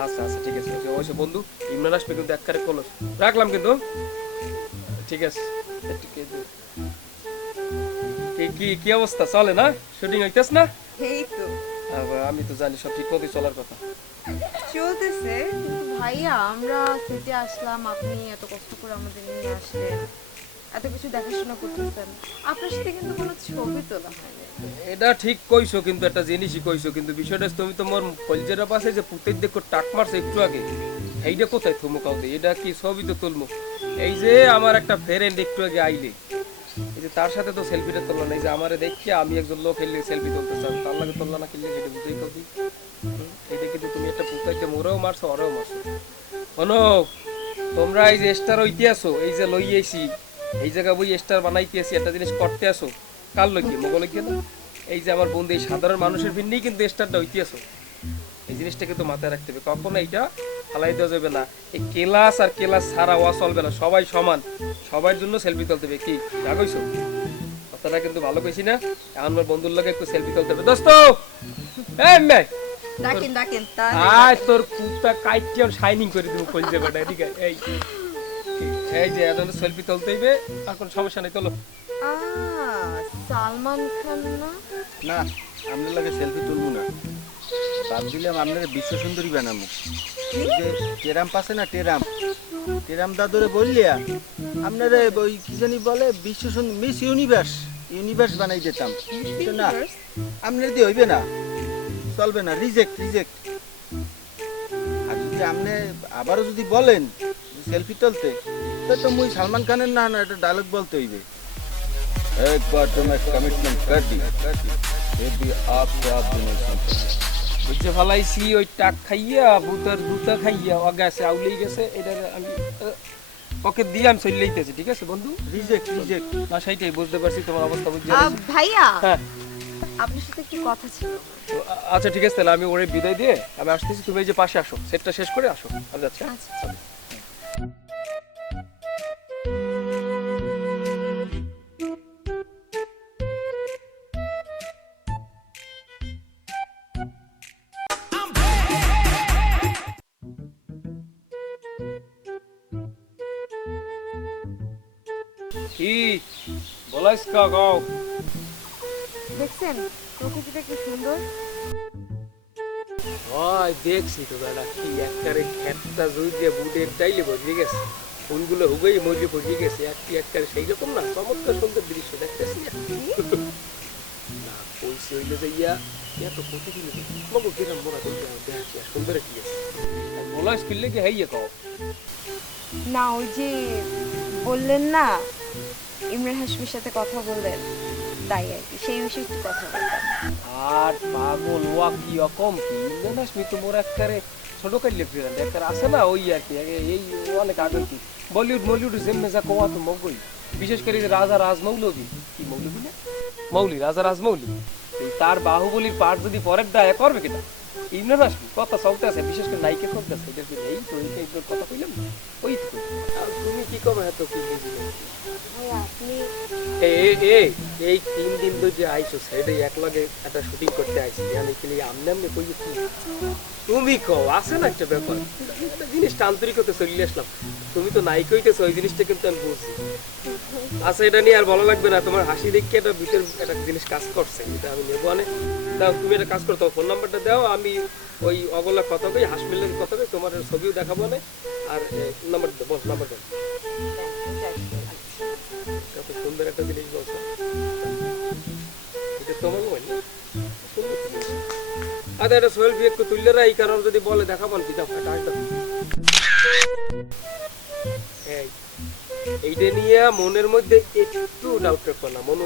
আচ্ছা ঠিক আছে ওইসব বন্ধু ইমরান আসবে কিন্তু একবারে কলস রাখলাম কিন্তু ঠিক আছে কি অবস্থা চলে না শুটিং হইতেছ না এই তো আমি তো জানি সব ঠিক মতোই চলার কথা চলতেছে কিন্তু ভাইয়া আমরা সেটে আসলাম আপনি এত কষ্ট করে আমাদের নিয়ে আসলেন এত কিছু দেখাশোনা করতেছেন আপনার সাথে কিন্তু কোনো ছবি তোলা হয়নি এটা ঠিক কইছো কিন্তু একটা জিনিসই কইছো কিন্তু বিষয়টা তুমি তো মোর কলজেরা পাশে যে পুতের দেখো টাক মারছে একটু আগে এইটা কোথায় থমু কাউ দে এটা কি ছবি তো তুলমু এই যে আমার একটা ফ্রেন্ড একটু আগে আইলে এই যে তার সাথে তো সেলফিটা তুললো না এই যে আমারে দেখি আমি একজন লোক এলে সেলফি তুলতে চান তার লাগে তুললো না কিনলে এটা বুঝেই কবি এইটা কিন্তু তুমি একটা পুতাইতে মোরেও মারছো ওরেও মারছো শোনো তোমরা এই যে স্টার হইতে আসো এই যে লইয়েছি এই জায়গা বই স্টার বানাইতে আসি একটা জিনিস করতে আসো কার লইয়ে মগো লইয়ে না এই যে আমার বন্ধু এই সাধারণ মানুষের ভিন্নেই কিন্তু স্টারটা হইতে আসো এই জিনিসটা কিন্তু মাথায় রাখতে হবে কখনো এইটা ফালাই দেওয়া যাবে না এই ক্লাস আর ক্লাস ছাড়া ওয়া চলবে না সবাই সমান সবার জন্য সেলফি তুলতে হবে কি জাগইছো কথাটা কিন্তু ভালো কইছি না এখন আমার বন্ধুর লগে একটু সেলফি তুলতে হবে দোস্ত এই মে ডাকেন আয় তোর কুত্তা কাইটি আর শাইনিং করে দেব কইল যাবে ঠিক আছে এই যে এখন সেলফি তুলতে হইবে আর কোনো সমস্যা নাই চলো সালমান খান না আমরা লাগে সেলফি তুলবো না বাদ দিলাম আপনারা বিশ্ব সুন্দরী বানাবো যে টেরাম পাশে না টেরাম টেরাম দাদুরে বললিয়া আপনারে ওই কি জানি বলে বিশ্ব মিস ইউনিভার্স বানাই দিতাম তো না আপনার দিয়ে হইবে না চলবে না রিজেক্ট আর যদি আপনি আবারও যদি বলেন সেলফি তুলতে তো মুই সালমান খানের না একটা ডায়লগ বলতে হইবে একবার তো मैं कमिटमेंट कर दी फिर भी आपसे आप भी नहीं सुनते বুঝে ফেলাইছি ওই টাক খাইয়া ভূতের দুটা খাইয়া অগাছে আউলেই গেছে এটা আমি ওকে দিয়ে আমি চলে যাইতেছি ঠিক আছে বন্ধু রিজেক্ট না সেইটাই বুঝতে পারছি তোমার অবস্থা বুঝতে ভাইয়া হ্যাঁ আপনার সাথে একটু কথা ছিল তো, আচ্ছা ঠিক আছে তাহলে আমি ওরে বিদায় দিয়ে আমি আসতেছি তুমি এই যে পাশে আসো সেটটা শেষ করে আসো আমি যাচ্ছি হ্যাঁ? চলো। কি বলাইস কাকাও দেখছেন প্রকৃতিটা কি সুন্দর ওই দেখছি তো দাদা কি একবারে খেতটা জুই দিয়ে বুটের চাইলে বুঝে গেছে ফুলগুলো হুবেই মজে পড়ে গেছে একবারে সেই রকম না চমৎকার সুন্দর দৃশ্য দেখতেছি না কইছে হইলে যাইয়া এত প্রতিদিন মগো কিরম মোরা দেখছি সুন্দর কি আছে বলাইস কিনলে কি হাইয়া কও না ওই যে বললেন না ইমরান হাশমির সাথে কথা বললেন তাই আর কি সেই বিষয়ে একটু কথা বলতাম আর পাগল ওয়া কি রকম কি জানাস মি তো মোর একবারে ছোট কাইলে ফ্রেন্ড একবার আছে না ওই আর কি এই অনেক আগে কি বলিউড জিম্মে যা কোয়া তো মগই বিশেষ করে রাজা রাজমৌলভী কি মৌলভী না মৌলি রাজা রাজমৌলি এই তার বাহুবলীর পাঠ যদি পরের দায় করবে কিনা ইমরান হাশমি কথা চলতে আছে বিশেষ করে নায়িকা করতে আছে এটা কি এই তো এই কথা কইলাম ওই তো আর তুমি কি করবে এত কি বুঝিলে ভাই আপনি এই 3 দিন ধরে যে আইছো সেটা একলগে একটা শুটিং করতে আইছি জানি কি আমনে কই কি তুমি কও আছে না একটা ব্যাপার একটা জিনিসটা আন্তরিকতা চলে আসলাম তুমি তো নাই কইতেছো ওই জিনিসটা কিন্তু আমি বুঝছি আচ্ছা এটা নিয়ে আর ভালো লাগবে না তোমার হাসি দেখে একটা ভিতর একটা জিনিস কাজ করছে এটা আমি নেবো আনে দাও তুমি একটা কাজ করো তোমার ফোন নাম্বারটা দাও আমি ওই অগলা কথা কই হাসমিলের কথা কই তোমার ছবিও দেখাবো না আর নাম্বার দাও বল নাম্বার দাও কত সুন্দর একটা জিনিস বলছো এটা তোমার মোবাইল আদা এটা সেলফি একটু তুললে রাই কারণ যদি বলে দেখাবো কি দাও এটা দাও এইটা নিয়ে মনের মধ্যে একটু ডাউট রাখো না মনে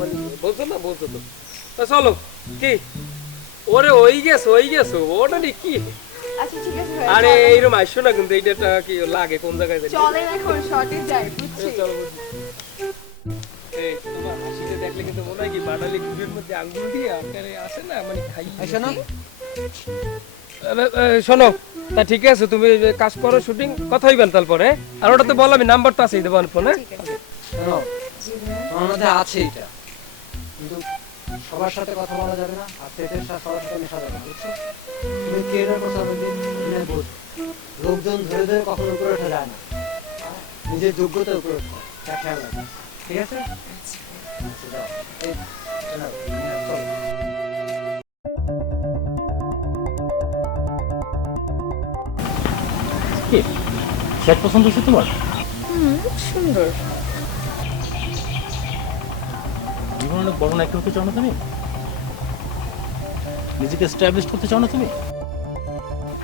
মানে বলছো তো তা চলো কি ওরে ওই গেছো ওটা কি আচ্ছা ঠিক আছে আরে এইরকম আইসো না কিন্তু এইটা কি লাগে কোন জায়গায় চলেন এখন শর্টে যাই বুঝছি চলো এই তোমার হাসিটা দেখলে কিন্তু মনে হয় কি বানালি গুড়ের মধ্যে আঙ্গুল দিয়ে আকারে আসে না মানে খাই শোনো শোনো তা ঠিক আছে তুমি কাজ করো শুটিং কথা হইবেন তারপরে আর ওটা তো বল আমি নাম্বার তো আছেই দেবো ফোনে শোনো তোমার মধ্যে আছে এটা কিন্তু সবার সাথে কথা বলা যাবে না আর পেটের সাথে সবার সাথে মেশা যাবে না বুঝছো তুমি কেরিয়ার কথা বলতে বোঝ লোকজন ধরে ধরে কখনো উপরে ওঠা যায় না নিজের যোগ্যতার উপরে ওঠা তা খেয়াল রাখবে ঠিক আছে আচ্ছা যাও এই চলো কি সেট পছন্দ হচ্ছে তোমার সুন্দর জীবনে অনেক বড় নায়িকা হতে চাও না তুমি নিজেকে এস্টাবলিশ করতে চাও না তুমি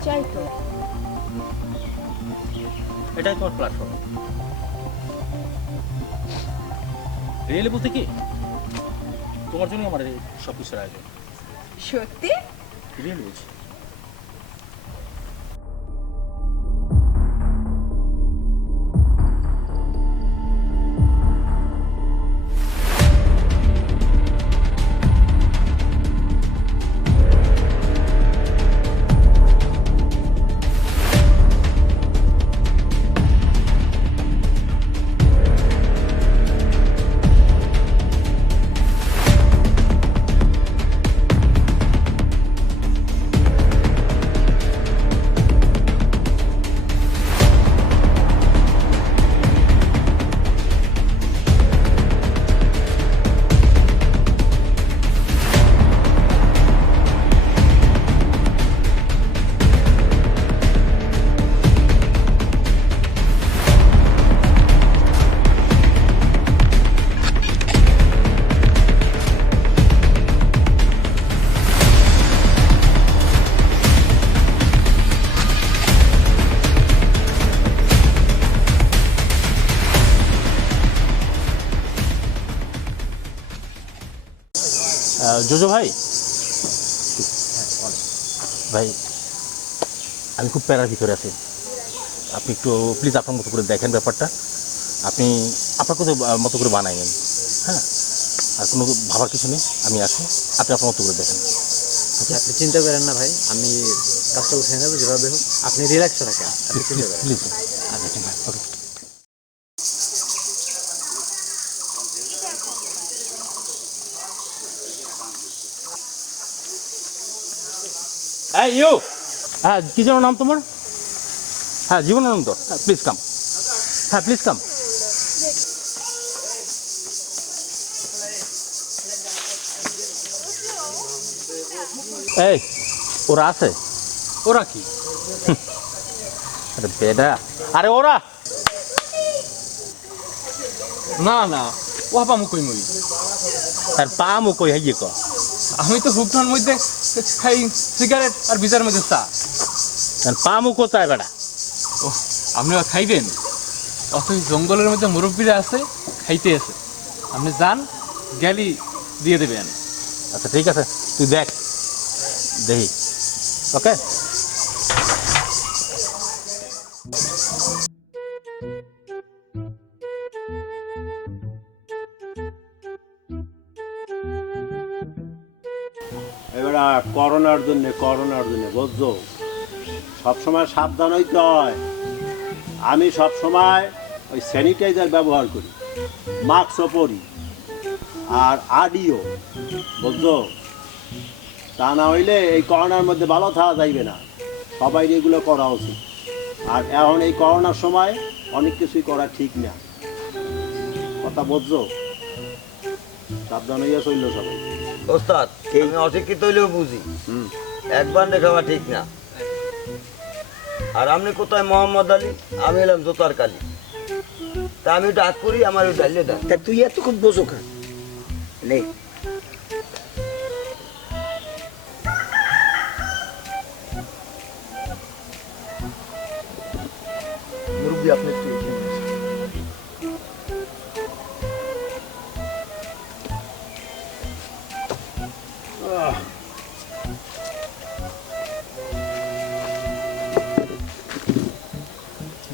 চাই তো এটাই তোমার প্ল্যাটফর্ম রিয়েলি বলতে কি তোমার জন্য আমার এই সব কিছুর আয়োজন সত্যি রিয়েলি বলছি জোজো ভাই, ভাই আমি খুব প্যারার ভিতরে আছি, আপনি একটু প্লিজ আপনার মতো করে দেখেন ব্যাপারটা, আপনি আপনার মতো করে বানাইন, হ্যাঁ, আর কোনো ভাবার কিছু নেই, আমি আছি, আপনি আপনার মতো করে দেখেন। আপনি চিন্তা করেন না ভাই, আমি কাজটা উঠে নেবো যেভাবে হোক, আপনি রিল্যাক্সে থাকেন, আপনি চিন্তা করেন। প্লিজ আচ্ছা ঠিক আছে, ওকে। ইউ, হ্যাঁ কী যেন নাম তোমার? হ্যাঁ জীবনানন্দ, হ্যাঁ প্লিজ কাম, হ্যাঁ প্লিজ কাম। এই ওরা আছে? ওরা কি? আরে বেডা, আরে ওরা না না, ও পামু কই মই, আর পা মু কই হাইয়ে ক, আমি তো হুকটার মধ্যে খাই সিগারেট আর বিজার মধ্যে চা। আর পা মু কোথায় বেড়া? ও আপনিও খাইবেন? অত জঙ্গলের মধ্যে মুরব্বীরা আছে, খাইতে আছে, আপনি যান, গেলি দিয়ে দেবেন। আচ্ছা ঠিক আছে, তুই দেখ দেখি, ওকে। এবারে করোনার জন্য বুঝছো, সবসময় সাবধান হইতে হয়। আমি সবসময় ওই স্যানিটাইজার ব্যবহার করি, মাস্কও পরি, আর আডিও, বুঝছো। তা না হইলে এই করোনার মধ্যে ভালো থাকা যাইবে না, সবাই এগুলো করা উচিত। আর এখন এই করোনার সময় অনেক কিছুই করা ঠিক না, কথা বুঝছো, সাবধান হইয়া চলল সবাই। ওস্তাদ আমি অশিক্ষিত হইলেও বুঝি, একবার দেখাবা ঠিক না। আর আপনি কোথায় মোহাম্মদ আলী, আমি এলাম জোতার কালী, তা আমি ডাক করি, আমার ওই ডালিয়ে দেন। তা তুই এতক্ষণ বোঝো খান নেই। মুরব্বী আপনি একটু এখানে আসেন।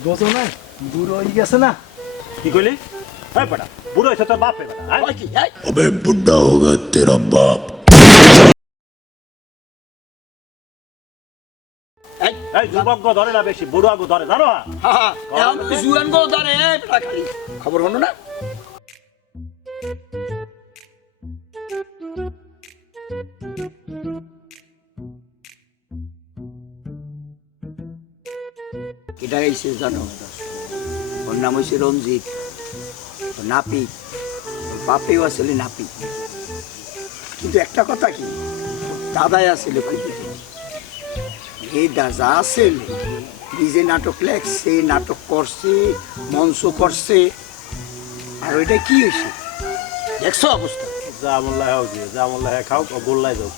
বোঝো না, বুড়ো হয়ে গেছে না। কি কইলি? হ্যাঁ বেটা, বুড়ো হয়েছে তোর বাপ রে বেটা। अबे बुढ़ा होगा तेरा बाप। এই যুবক ধরে না বেশি, বুড়ো আগু ধরে, জানো? খবর হলো না? এটা গাইছে জানো, ওর নাম হয়েছে রঞ্জিত, নাপিত, বাপেও আসলে নাপিত। কিন্তু একটা কথা কি, দাদাই আসলে এই দাদা আসলে নিজে নাটক লেখছে, নাটক করছে, মঞ্চ করছে, আর ওইটা কি হয়েছে দেখছো অবস্থা? যা মোল্লা হোক, যা মোল্লা খাও, গোল্লায় যাও।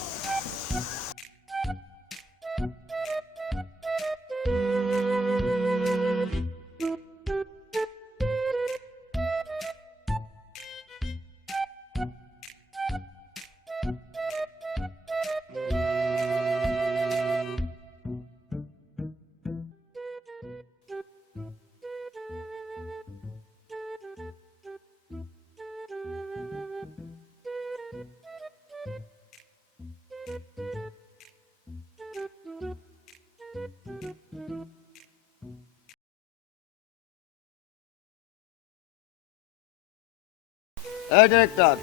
এই ডিরেক্টর,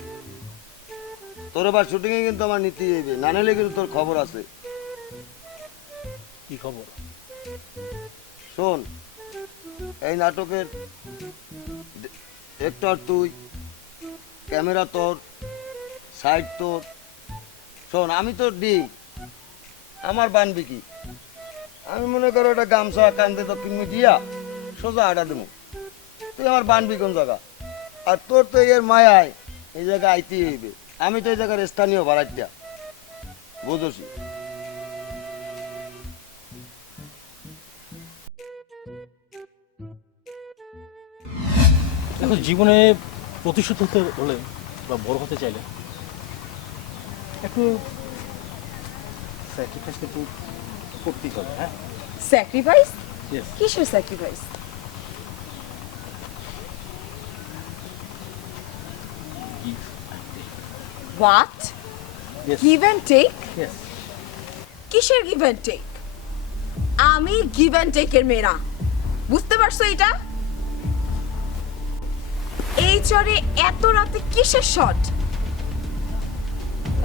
তোর এবার শুটিং এ কিন্তু আমার নিতে যাইবে, না নিলে কিন্তু তোর খবর আছে। কি খবর? শোন, এই নাটকের ডিরেক্টর তুই, ক্যামেরা তোর, সাইড তোর। শোন, আমি তোর ডি, আমার বানবি কি, আমি মনে করো একটা গামছা কান্দে তো কিনবি দিয়া সোজা আটা দেবো, তুই আমার বানবি কোন জায়গা? আর তোর তো এর মায়ায় এই জায়গায় আইতে হইবে, আমি তো এই জায়গার স্থানীয় ভাড়াটিয়া, বুঝছি। এখন জীবনে প্রতিষ্ঠিত হতে হলে বা বড় হতে চাইলে একটু স্যাক্রিফাইস একটু করতেই হবে, হ্যাঁ? স্যাক্রিফাইস? Yes. কিসের sacrifice? What? Yes. Give and take? Yes. কিসের গিভ অ্যান্ড টেক? আমি গিভ অ্যান্ড টেকের মেয়ে না, বুঝতে পারছো এটা? এই চরে এত রাতে কিসের শট?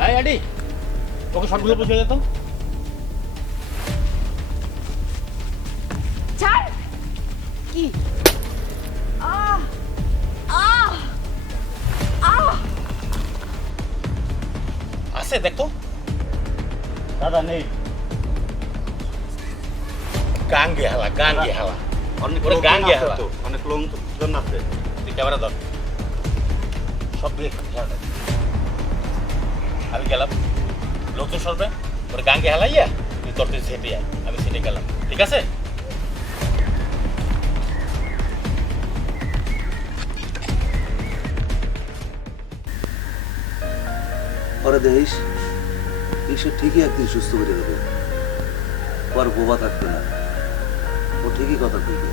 এই আডি, ওকে শটগুলো বসে যেত। ছাড়! কি? আহ আহ আহ! আছে দেখতো। দাদা নেই। গাঙ্গে হালা, গাঙ্গে হালা। অনেক ওরে গাঙ্গে আছে হালা। তো, অনেক লোকজন আছে। তুই ক্যামেরা ধর। সব দিকে খেয়াল রাখ। আমি গেলাম, লোকজন সরবে, ওরে গাঙ্গে হালাইয়া তুই তোর তুই সেটে আয়, আমি সেটে গেলাম, ঠিক আছে? পরে দেখিস ঈশ্বর ঠিকই একদিন সুস্থ করে দেবে, পর বোবা থাকবে না, ও ঠিকই কথা কইবে।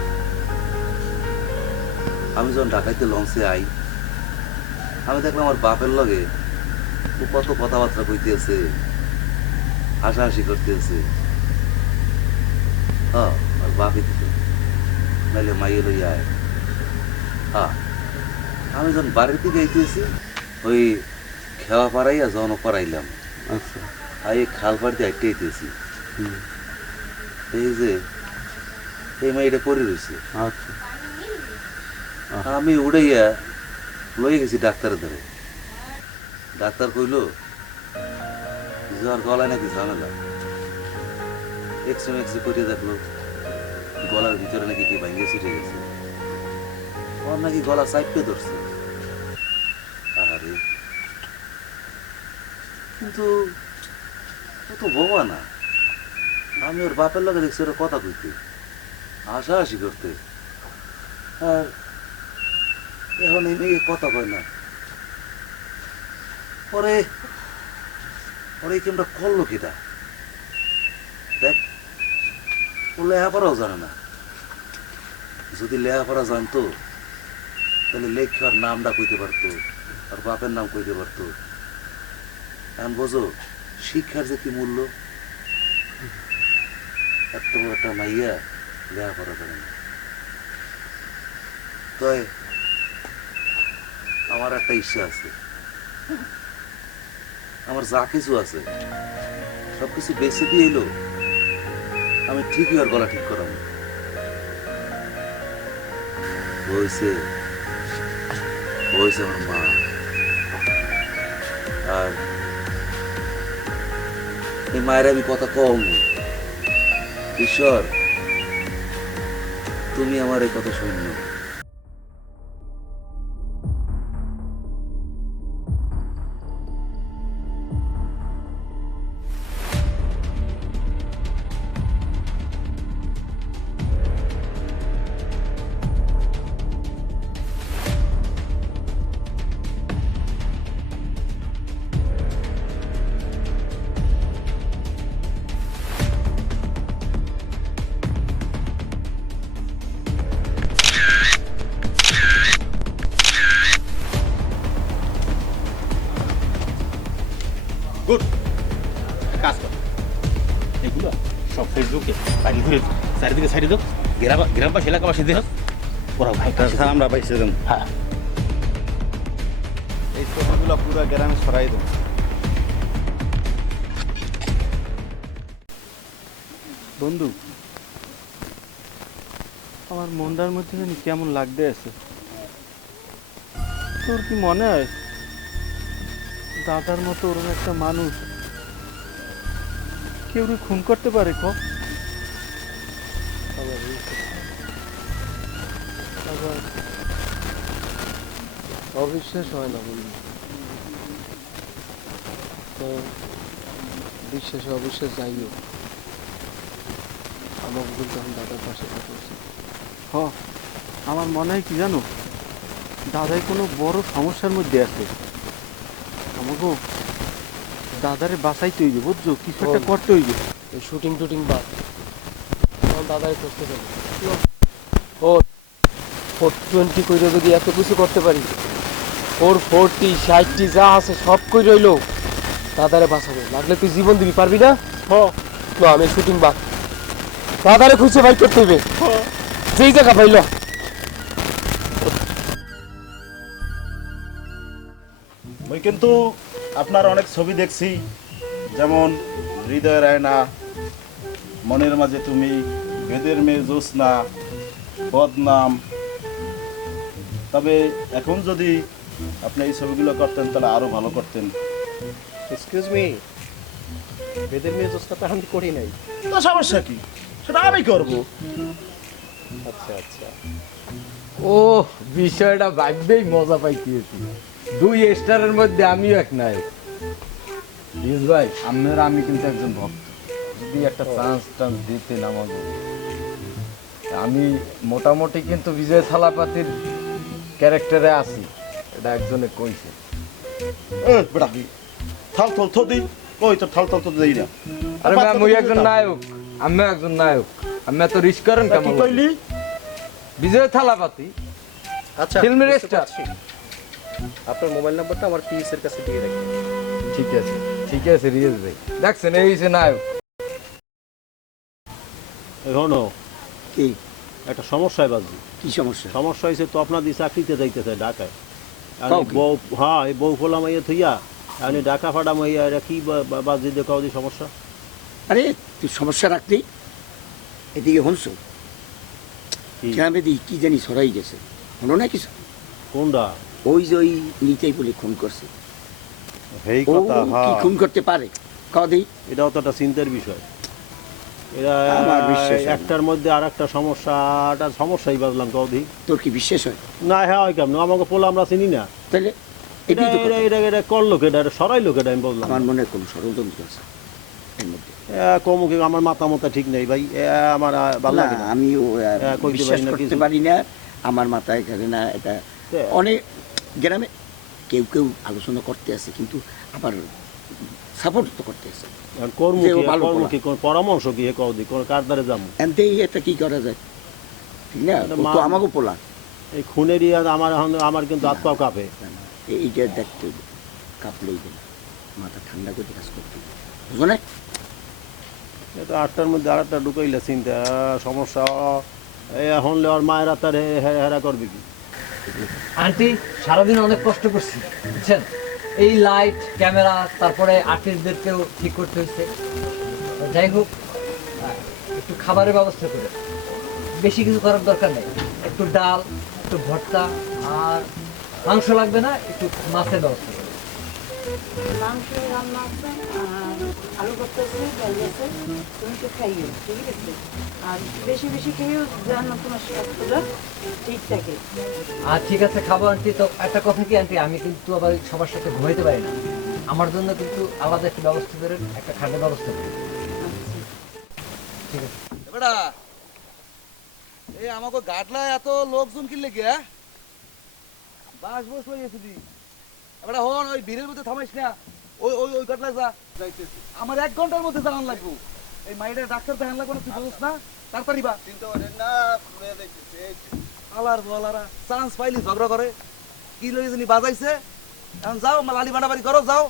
আমি যখন ঢাকাইতে লঞ্চে আই, আমি দেখলাম আমার বাপের লগে ও কত কথাবার্তা কইতেছে, হাসাহাসি করতেছে। হ্যাঁ, আর বাপই দিতে নাইলে মাইয়ে লই আয়। হ্যাঁ, আমি যখন বাড়ির দিকে আইতেছি, ওই খেওয়া পাড়াইয়া যখন পাড়াইলাম, আচ্ছা, আর এই খাল পাড়িতে আইতে আইতেছি, এই যে এই মেয়েটা পরে রয়েছে। আচ্ছা, আমি উড়াইয়া লয়ে গেছি ডাক্তারের ধরে। ডাক্তার কইল যে ওর গলায় নাকি ঝামেলা। এক্সরে করিয়ে দেখলো গলার ভিতরে নাকি কি ভাঙ্গে ছিটে গেছে, ওর নাকি গলা চাইপে ধরছে। আরে কিন্তু ও তো বোবা না। আমি ওর বাপের লগে দেখছি ওরা কথা কইতে, হাসাহাসি করতে, আর এখন এই মেয়ে কথা কয় না। পরে পরে কি আমরা করলো কিটা দেখ, ও লেখাপড়াও জানে না। যদি লেখাপড়া জানতো তাহলে লেখার নামটা কইতে পারতো, আর বাপের নাম কইতে পারতো। এখন বোঝো শিক্ষার যে কি মূল্য। এত বড় একটা মাইয়া লেখাপড়া জানে না। তাই আমার একটা ইচ্ছা আছে, আমার যা কিছু আছে সবকিছু বেঁচে দিয়ে এলো, আমি ঠিকই ওর গলা ঠিক করাবো। হয়েছে হয়েছে আমার মা। আর এই মায়ের আমি কথা কম, ঈশ্বর তুমি আমার এই কথা শুনলো। গুড কাজ কর, এগুলো সব ফেসবুকে বাইরে ঘুরে চারিদিকে ছাড়ি দাও, গ্রামবাসী এলাকাবাসী দেহ ওরা ভাই আমরা পাইছিলাম। হ্যাঁ, এই ছবিগুলো পুরো গ্রামে ছড়াই দেবো। বন্ধু, আমার মনটার মধ্যে জানি কেমন লাগতে আছে। তোর কি মনে হয় দাদার মতো ওরকম একটা মানুষ কেউ খুন করতে পারে? আবার অবিশ্বাস হয় না বন্ধু, তো বিশ্বাসে অবিশ্বাস যাইও, আমাকে কিন্তু এখন দাদার পাশে থাকা উচিত। আমার মনে হয় কি জানো, দাদাই কোনো বড় সমস্যার মধ্যে আছে, আমাকেও দাদারে বাঁচাইতে হইবে বুঝছো, কিছু একটা করতে হইবে। এই শুটিং টুটিং বাদ, তখন দাদারে খুঁজতে যাবো। ও 420 কইরে যদি এত কিছু করতে পারি, 440 60 যা আছে সব কই রইলো, দাদারে বাঁচাবে। লাগলে তুই জীবন দিবি, পারবি না? না আমি শুটিং বাদ, দাদারে খুঁজে ভাই করতে হইবে, যেই জায়গা পাইল। ওই কিন্তু আপনার অনেক ছবি দেখছি, যেমন হৃদয়ের আয়না, মনের মাঝে তুমি, বেদের মেয়ে জ্যোৎস্না, বদনাম। তবে এখন যদি আপনি এই ছবিগুলো করতেন তাহলে আরো ভালো করতেন। এক্সকিউজ মি, বেদের মেয়ে জ্যোৎস্না তো আমি করি নাই। তো সমস্যা কি, সেটা আমি করব। আচ্ছা আচ্ছা, ও বিষয়টা ভাববেই মজা পাইতেছি। 2 স্টারের মধ্যে আমিও এক নায়ক। ইয়েস ভাই, আপনার আমি কিন্তু একজন ভক্ত, যদি একটা চান্স দিতেন আমাকে। আমি মোটামুটি কিন্তু বিজয় থালাপাতির ক্যারেক্টারে আছি, এটা একজনে কইছে। বেটা থাল থল থো দিই, ওই তো থাল থল তো দেই না। আরে ম্যাম, ওই একজন নায়ক, আমি একজন নায়ক। আমি এত রিস্ক করেন কেমন? কইলি বিজয় থালাপাতি আচ্ছা ফিল্মের স্টার। আপনার মোবাইল নাম্বারটা আমার পিএস এর কাছে দিয়ে রাখবেন। ঠিক আছে ঠিক আছে রিয়াজ ভাই, দেখছেন এই হচ্ছে নায়ক। হনো কি একটা সমস্যায় বাজছি। কি সমস্যা? সমস্যা হয়েছে তো আপনাদের চাকরিতে যাইতেছে ঢাকায়। কাও কি? বউ, হ্যাঁ এই বউ ফোলা মাইয়া থইয়া আমি ঢাকা ফাটা মাইয়া, এটা কি বাজি দেখাও যে সমস্যা? আরে তুই সমস্যা রাখলি, এদিকে হনছো গ্রামে দিই কি জানি সরাই গেছে, হলো না কিছু? কোনটা? ওই যে ওই নিতেই বলে খুন করছে। এই ও কথা, কি হ্যাঁ খুন করতে পারে কদি? এটাও তো একটা চিন্তার বিষয়। এরা আমার বিশ্বাস হয় না। একটার মধ্যে আর একটা সমস্যাই বাজলাম কদি। তোর কি বিশ্বাস হয়? না হ্যাঁ ওই কেমন আমাকে পোলা আমরা চিনি না। তাহলে এটা এটা করলো কেটা, এটা সরাইলো কেটা আমি বললাম। আমার মনে হয় কোনো ষড়যন্ত্র আছে এর মধ্যে। কমুকে আমার মাথা মতা ঠিক নেই ভাই, আমার ভালো লাগে না। আমিও কইতে বিশ্বাস পারি না করতে কিছু। পারি না, আমার মাথায় এখানে না। এটা অনেক গ্রামে কেউ কেউ আলোচনা করতে আছে, কিন্তু আবার সাপোর্ট তো করতে আছে। কর্মকে পরামর্শ কি কদি কার দ্বারে যাবো? এনতেই এটা কি করা যায়, ঠিক না? ও তো আমাকেও পোলা। এই খুনেরই আমার কিন্তু হাত পাও কাঁপে। এইটা দেখতে হবে, কাঁপলেই দেবে, মাথা ঠান্ডা করে কাজ করতে হবে, বুঝো না? এটা 8টার মধ্যে আর একটা ঢুকাইলে চিন্তা সমস্যা। এখন ওর মায়েরা তার হেরা করবে কি? আন্টি সারাদিন অনেক কষ্ট করছি বুঝছেন, এই লাইট ক্যামেরা তারপরে আর্টিস্টদেরকেও ঠিক করতে হচ্ছে। যাই হোক, একটু খাবারের ব্যবস্থা করে, বেশি কিছু করার দরকার নেই। একটু ডাল, একটু ভর্তা, আর মাংস লাগবে না, একটু মাছের ব্যবস্থা করে। মাংস রান্না আছে আর আলু ভর্তা আছে, ডাল আছে, তুমি তো খাইও, ঠিক আছে? আর বেশি বেশি খেয়েও যেন তোমার স্বাস্থ্যটা ঠিক থাকে। আর ঠিক আছে খাবো আন্টি। তো একটা কথা কি আন্টি, আমি কিন্তু আবার সবার সাথে ঘুমাইতে পারি না, আমার জন্য কিন্তু আলাদা একটা ব্যবস্থা করে একটা খাটের ব্যবস্থা করি। ঠিক আছে বেটা, এই আমাকে গাটলায় এত লোকজন কিনলে কি? হ্যাঁ বাস বস লই গেছি দি বেটা। হন ওই ভিড়ের মধ্যে থামাইস না, ওই ওই ওই গাটলায় যা। আমার 1 ঘন্টার মধ্যে জানান লাগবো। এই মাইটা ডাক্তার দেখান লাগবে না, তুই বুঝছ না? তাড়াতাড়ি বা। চিন্তা করেন না, ঘুরে যাইতেছে। আলার বলারা চান্স পাইলি ঝগড়া করে, কি লই জানি বাজাইছে। এখন যাও লালি বাড়াবাড়ি করো, যাও।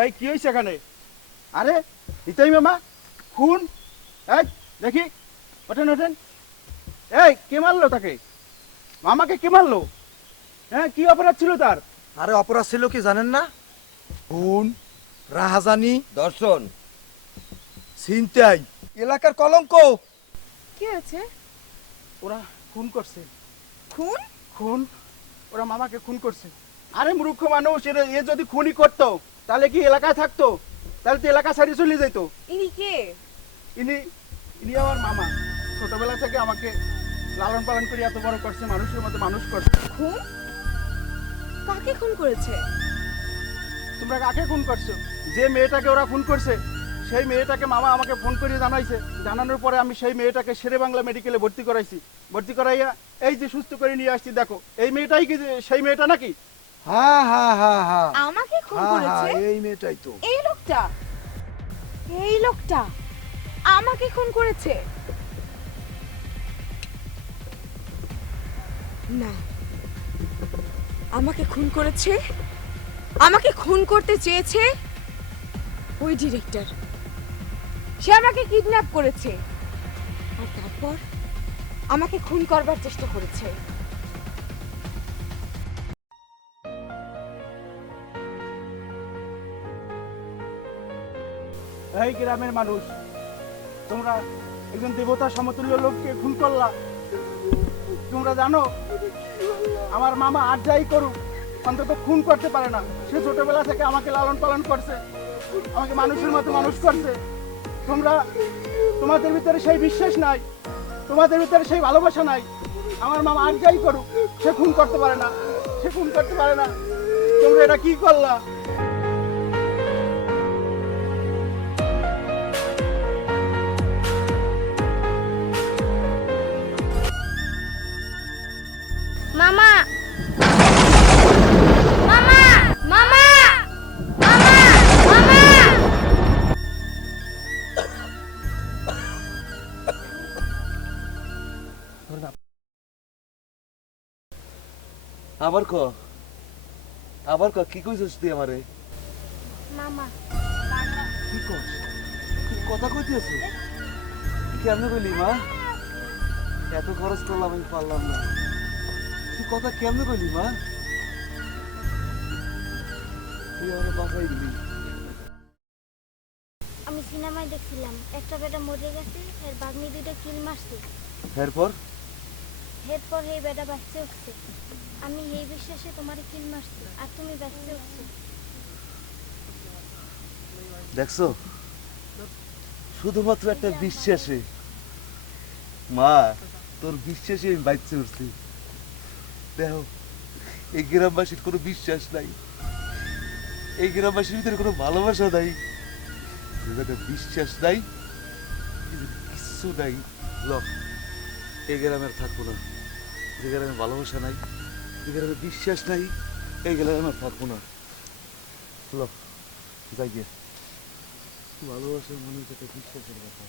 এই কি হয়েছে এখানে? আরে নিতাই মামা খুন? এই দেখি, ওঠেন ওঠেন। এই কে মারলো তাকে? মামাকে কে মারলো? হ্যাঁ, কি অপরাধ ছিল তার? আরে অপরাধ ছিল কি জানেন না? খুন, রাহাজানি, দর্শন, ছিনতাই, এলাকার কলঙ্ক। কি আছে? ওরা খুন করছে। খুন? খুন? ওরা মামাকে খুন করছে। আরে মূর্খ মানুষ, এ যদি খুনই করতো তাহলে কি এলাকায় থাকতো? তাহলে তো এলাকা ছাড়িয়ে চলে যেত। ইনি কে? ইনি ইনি আমার মামা। ছোটবেলা থেকে আমাকে লালন পালন করে এত বড় করছে, মানুষের মতো মানুষ করছে। খুন? কাকে খুন করেছে? তোমরা কাকে খুন করছো? যে মেয়েটাকে ওরা খুন করছে সেই মেয়েটাকে মামা আমাকে ফোন করে জানাইছে। জানানোর পরে আমি সেই মেয়েটাকে শেরে বাংলা মেডিকেলে ভর্তি করাইছি। ভর্তি করাইয়া এই যে সুস্থ করে নিয়ে আসছি। দেখো, এই মেয়েটাই কি সেই মেয়েটা নাকি? হ্যাঁ হ্যাঁ হ্যাঁ হ্যাঁ, আমাকে খুন হ্যাঁ করেছে? হ্যাঁ, এই মেয়েটাই তো। এই লোকটা? এই লোকটা আমাকে খুন করেছে? না, আমাকে খুন করেছে, আমাকে খুন করতে চেয়েছে ওই ডিরেক্টর। সে আমাকে কিডন্যাপ করেছে আর তারপর আমাকে খুন করবার চেষ্টা করেছে। এই গ্রামের মানুষ, তোমরা একজন দেবতা সমতুল্য লোককে খুন করলা। তোমরা জানো আমার মামা আর যাই করুক অন্তত খুন করতে পারে না। সে ছোটবেলা থেকে আমাকে লালন পালন করছে, আমাকে মানুষের মতো মানুষ করছে। তোমাদের ভিতরে সেই বিশ্বাস নাই, তোমাদের ভিতরে সেই ভালোবাসা নাই। আমার মামা আর যাই করুক সে খুন করতে পারে না, সে খুন করতে পারে না। তোমরা এটা কি করলা? মামা মামা মামা মামা মামা আবার ক, আবার ক, কি কইছিস তুই আমারে? মামা কি কস? তুই কথা কইতেছ? কেমনে কইলি মা? এত খরচ করলাম আমি পারলাম না। তুই কথা কেমনে কইলি মা? তুই আমাকে বাঁচাই দিলি। আমি সিনেমায় দেখছিলাম একটা বেটা মরে গেছে, এর বাগনি দুইটা কিল মারছে। এরপর এরপর এই বেটা বাঁচতে উঠছে। আমি এই বিশ্বাসে তোমার কিল মারছি আর তুমি বাঁচতে উঠছো। দেখছো, শুধুমাত্র একটা বিশ্বাসে মা, তোর বিশ্বাসে আমি বাইচে উঠছি। দেখো, এই গ্রামবাসীর কোনো বিশ্বাস নাই, এই গ্রামবাসীর ভিতরে কোনো ভালোবাসা নাই, যেখানে বিশ্বাস নাই কিছু নাই। ল, এই গ্রামে আর থাকবো না। যে গ্রামে ভালোবাসা নাই, যে গ্রামে বিশ্বাস নাই, এই গ্রামে আর থাকবো না। ল, যাই গিয়ে। ভালোবাসার মানুষ একটা বিশ্বাসের ব্যাপার।